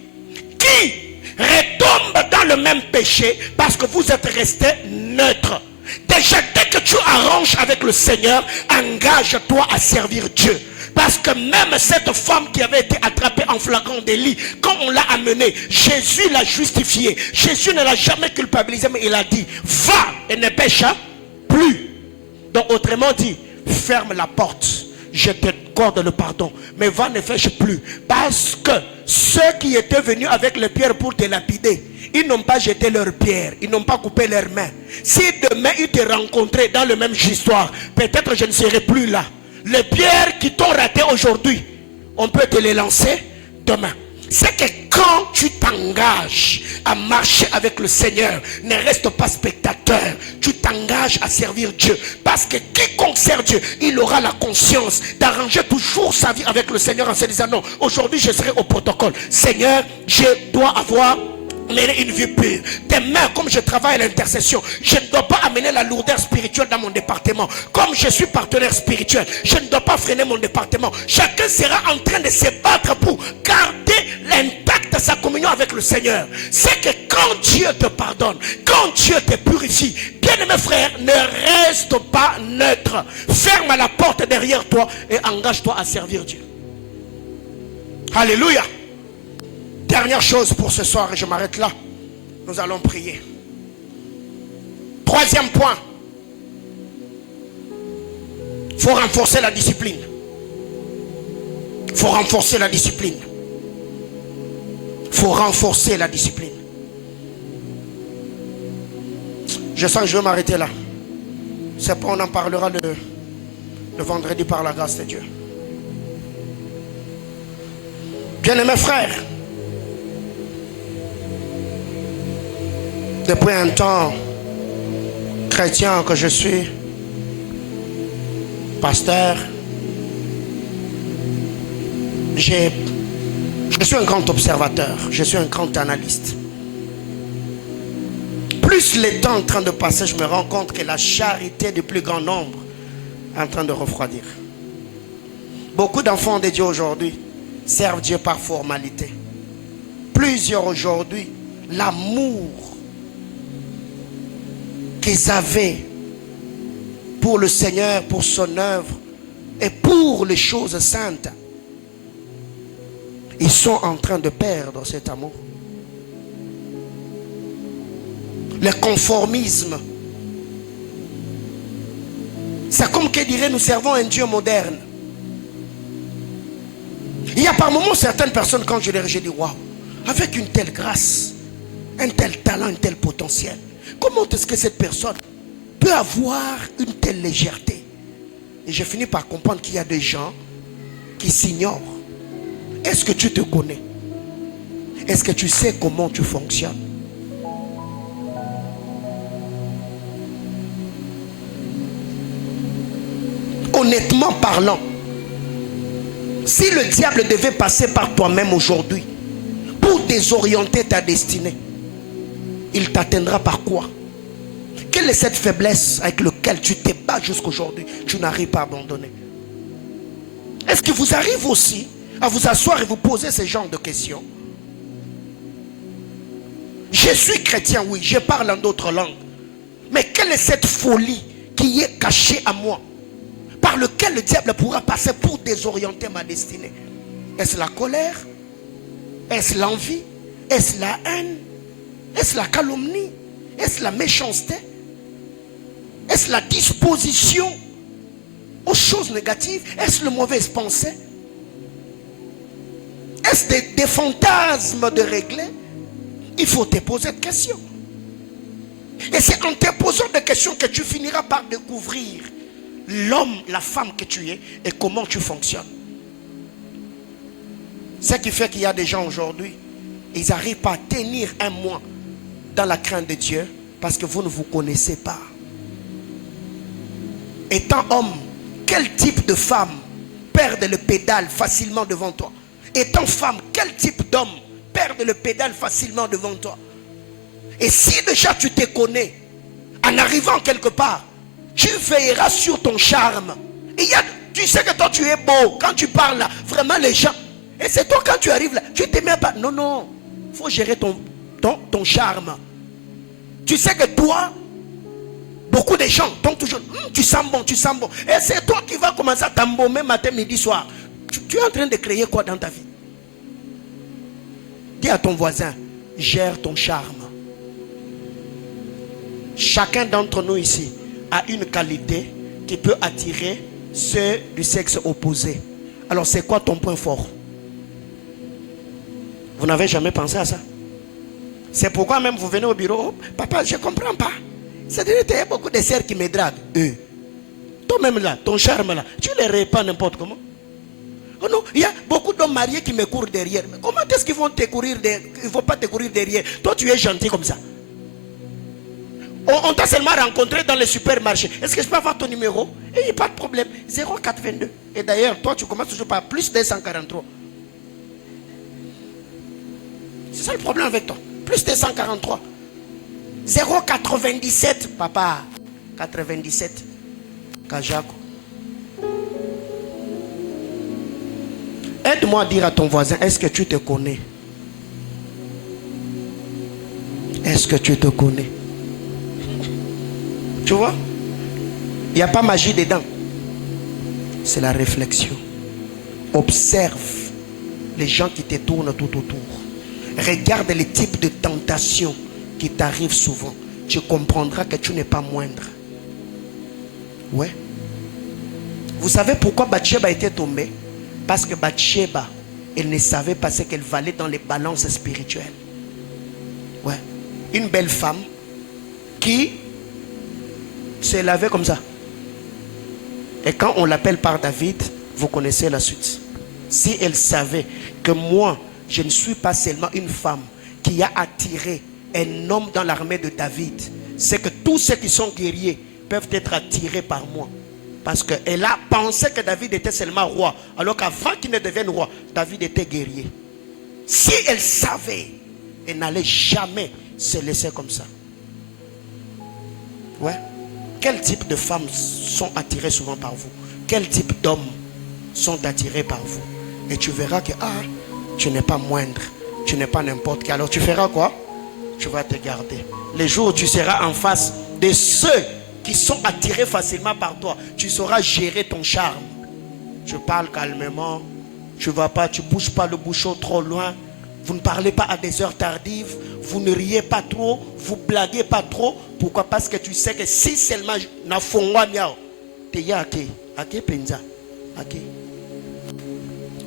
qui retombent dans le même péché parce que vous êtes restés neutres. Déjà, dès que tu arranges avec le Seigneur, engage-toi à servir Dieu. Parce que même cette femme qui avait été attrapée en flagrant délit, quand on l'a amenée, Jésus l'a justifiée. Jésus ne l'a jamais culpabilisée, mais il a dit, va et ne pêche plus. Donc autrement dit, ferme la porte. Je t'accorde le pardon. Mais va, ne pêche plus. Parce que ceux qui étaient venus avec les pierres pour te lapider, ils n'ont pas jeté leurs pierres, ils n'ont pas coupé leurs mains. Si demain ils te rencontraient dans le même histoire, peut-être je ne serai plus là. Les pierres qui t'ont raté aujourd'hui, on peut te les lancer demain. C'est que quand tu t'engages à marcher avec le Seigneur, ne reste pas spectateur. Tu t'engages à servir Dieu. Parce que quiconque sert Dieu, il aura la conscience d'arranger toujours sa vie avec le Seigneur en se disant non, aujourd'hui je serai au protocole. Seigneur, je dois avoir une vie pure. Demain, comme je travaille à l'intercession, je ne dois pas amener la lourdeur spirituelle dans mon département. Comme je suis partenaire spirituel, je ne dois pas freiner mon département. Chacun sera en train de se battre pour garder l'intact de sa communion avec le Seigneur. C'est que quand Dieu te pardonne, quand Dieu te purifie, bien-aimé frère, ne reste pas neutre. Ferme la porte derrière toi et engage-toi à servir Dieu. Alléluia. Dernière chose pour ce soir, et je m'arrête là. Nous allons prier. Troisième point. Il faut renforcer la discipline. Il faut renforcer la discipline. Il faut renforcer la discipline. Je sens que je vais m'arrêter là. C'est pas, on en parlera le vendredi par la grâce de Dieu. Bien-aimés frères, depuis un temps chrétien que je suis, pasteur, je suis un grand observateur, je suis un grand analyste. Plus le temps est en train de passer, je me rends compte que la charité du plus grand nombre est en train de refroidir. Beaucoup d'enfants de Dieu aujourd'hui servent Dieu par formalité. Plusieurs aujourd'hui, l'amour qu'ils avaient pour le Seigneur, pour son œuvre et pour les choses saintes, ils sont en train de perdre cet amour. Le conformisme. C'est comme que dirait, nous servons un Dieu moderne. Il y a par moments certaines personnes, quand je les dis, waouh, avec une telle grâce, un tel talent, un tel potentiel, comment est-ce que cette personne peut avoir une telle légèreté? Et je finis par comprendre qu'il y a des gens qui s'ignorent. Est-ce que tu te connais? Est-ce que tu sais comment tu fonctionnes? Honnêtement parlant, si le diable devait passer par toi-même aujourd'hui pour désorienter ta destinée, il t'atteindra par quoi? Quelle est cette faiblesse avec laquelle tu te bats jusqu'aujourd'hui? Tu n'arrives pas à abandonner. Est-ce qu'il vous arrive aussi à vous asseoir et vous poser ce genre de questions? Je suis chrétien, oui, je parle en d'autres langues. Mais quelle est cette folie qui est cachée à moi, par lequel le diable pourra passer pour désorienter ma destinée? Est-ce la colère? Est-ce l'envie? Est-ce la haine? Est-ce la calomnie? Est-ce la méchanceté? Est-ce la disposition aux choses négatives? Est-ce le mauvais pensée? Est-ce des fantasmes de régler? Il faut te poser des questions. Et c'est en te posant des questions que tu finiras par découvrir l'homme, la femme que tu es et comment tu fonctionnes. Ce qui fait qu'il y a des gens aujourd'hui, ils n'arrivent pas à tenir un mois dans la crainte de Dieu parce que vous ne vous connaissez pas. Étant homme, quel type de femme perd le pédale facilement devant toi? Étant femme, quel type d'homme perd le pédale facilement devant toi? Et si déjà tu te connais, en arrivant quelque part, tu veilleras sur ton charme. Et tu sais que toi tu es beau. Quand tu parles là, vraiment les gens. Et c'est toi quand tu arrives là, tu ne te mets pas. Non, non. Il faut gérer ton charme. Tu sais que toi, beaucoup de gens t'ont toujours tu sens bon, tu sens bon. Et c'est toi qui vas commencer à t'embaumer matin, midi, soir. Tu es en train de créer quoi dans ta vie? Dis à ton voisin, gère ton charme. Chacun d'entre nous ici a une qualité qui peut attirer ceux du sexe opposé. Alors c'est quoi ton point fort? Vous n'avez jamais pensé à ça? C'est pourquoi même vous venez au bureau, oh, papa, je ne comprends pas. C'est-à-dire qu'il y a beaucoup de sœurs qui me draguent. Toi-même là, ton charme là, tu les répands n'importe comment. Oh non, il y a beaucoup d'hommes mariés qui me courent derrière. Mais comment est-ce qu'ils vont te courir derrière? Ils ne vont pas te courir derrière. Toi, tu es gentil comme ça. On t'a seulement rencontré dans le supermarché. Est-ce que je peux avoir ton numéro? Et il n'y a pas de problème. 0422. Et d'ailleurs, toi, tu commences toujours par plus 243. C'est ça le problème avec toi. Plus 243. 097, papa. 97. Kajako. Aide-moi à dire à ton voisin, est-ce que tu te connais? Est-ce que tu te connais? Tu vois? Il n'y a pas magie dedans. C'est la réflexion. Observe les gens qui te tournent tout autour. Regarde les types de tentations qui t'arrivent souvent. Tu comprendras que tu n'es pas moindre. Ouais. Vous savez pourquoi Bathsheba était tombée? Parce que Bathsheba, elle ne savait pas ce qu'elle valait dans les balances spirituelles. Ouais. Une belle femme qui se lavait comme ça. Et quand on l'appelle par David, vous connaissez la suite. Si elle savait que moi, je ne suis pas seulement une femme qui a attiré un homme dans l'armée de David, c'est que tous ceux qui sont guerriers peuvent être attirés par moi. Parce qu'elle a pensé que David était seulement roi, alors qu'avant qu'il ne devienne roi, David était guerrier. Si elle savait, elle n'allait jamais se laisser comme ça. Ouais. Quel type de femmes sont attirées souvent par vous? Quel type d'hommes sont attirés par vous? Et tu verras que tu n'es pas moindre, tu n'es pas n'importe qui. Alors tu feras quoi? Tu vas te garder. Les jours où tu seras en face de ceux qui sont attirés facilement par toi. Tu sauras gérer ton charme. Tu parles calmement. Tu ne vas pas, tu ne bouges pas le bouchon trop loin. Vous ne parlez pas à des heures tardives. Vous ne riez pas trop. Vous ne blaguez pas trop. Pourquoi? Parce que tu sais que si seulement na fongwa miao, te ya ake penza.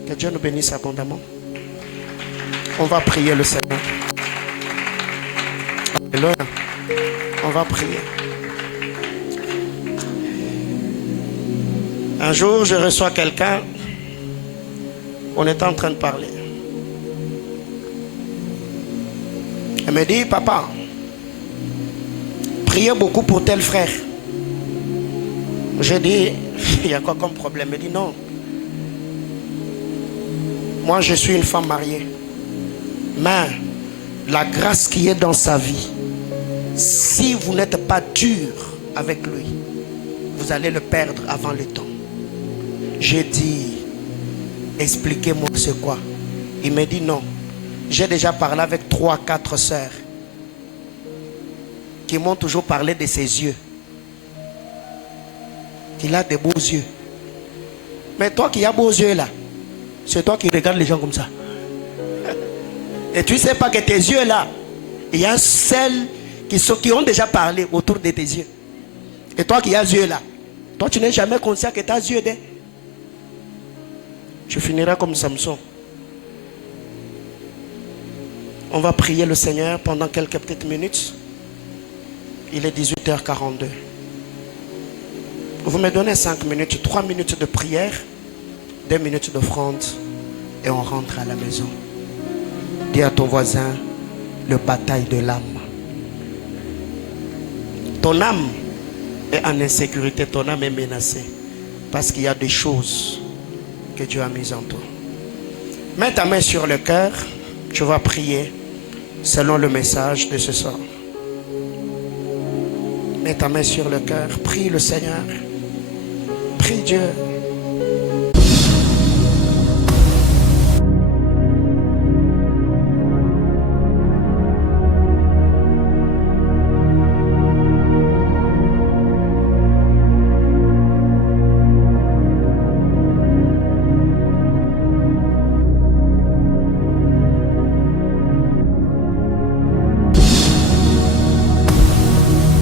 Que Dieu nous bénisse abondamment. On va prier le Seigneur. Alléluia. On va prier. Un jour, je reçois quelqu'un. On était en train de parler. Elle me dit, papa, priez beaucoup pour tel frère. J'ai dit, il y a quoi comme problème? Elle me dit, non. Moi, je suis une femme mariée. Mais la grâce qui est dans sa vie, si vous n'êtes pas dur avec lui, vous allez le perdre avant le temps. J'ai dit, expliquez-moi c'est quoi. Il me dit non. J'ai déjà parlé avec 3-4 sœurs qui m'ont toujours parlé de ses yeux. Qu'il a des beaux yeux. Mais toi qui as beaux yeux là, c'est toi qui regardes les gens comme ça. Et tu ne sais pas que tes yeux là, il y a celles qui ont déjà parlé autour de tes yeux. Et toi qui as les yeux là, toi tu n'es jamais conscient que tu as les yeux d'eux. Tu finiras comme Samson. On va prier le Seigneur pendant quelques petites minutes. Il est 18h42. Vous me donnez 5 minutes, 3 minutes de prière, 2 minutes d'offrande et on rentre à la maison. Dis à ton voisin, le bataille de l'âme. Ton âme est en insécurité, ton âme est menacée parce qu'il y a des choses que Dieu a mises en toi. Mets ta main sur le cœur, tu vas prier selon le message de ce soir. Mets ta main sur le cœur, prie le Seigneur, prie Dieu.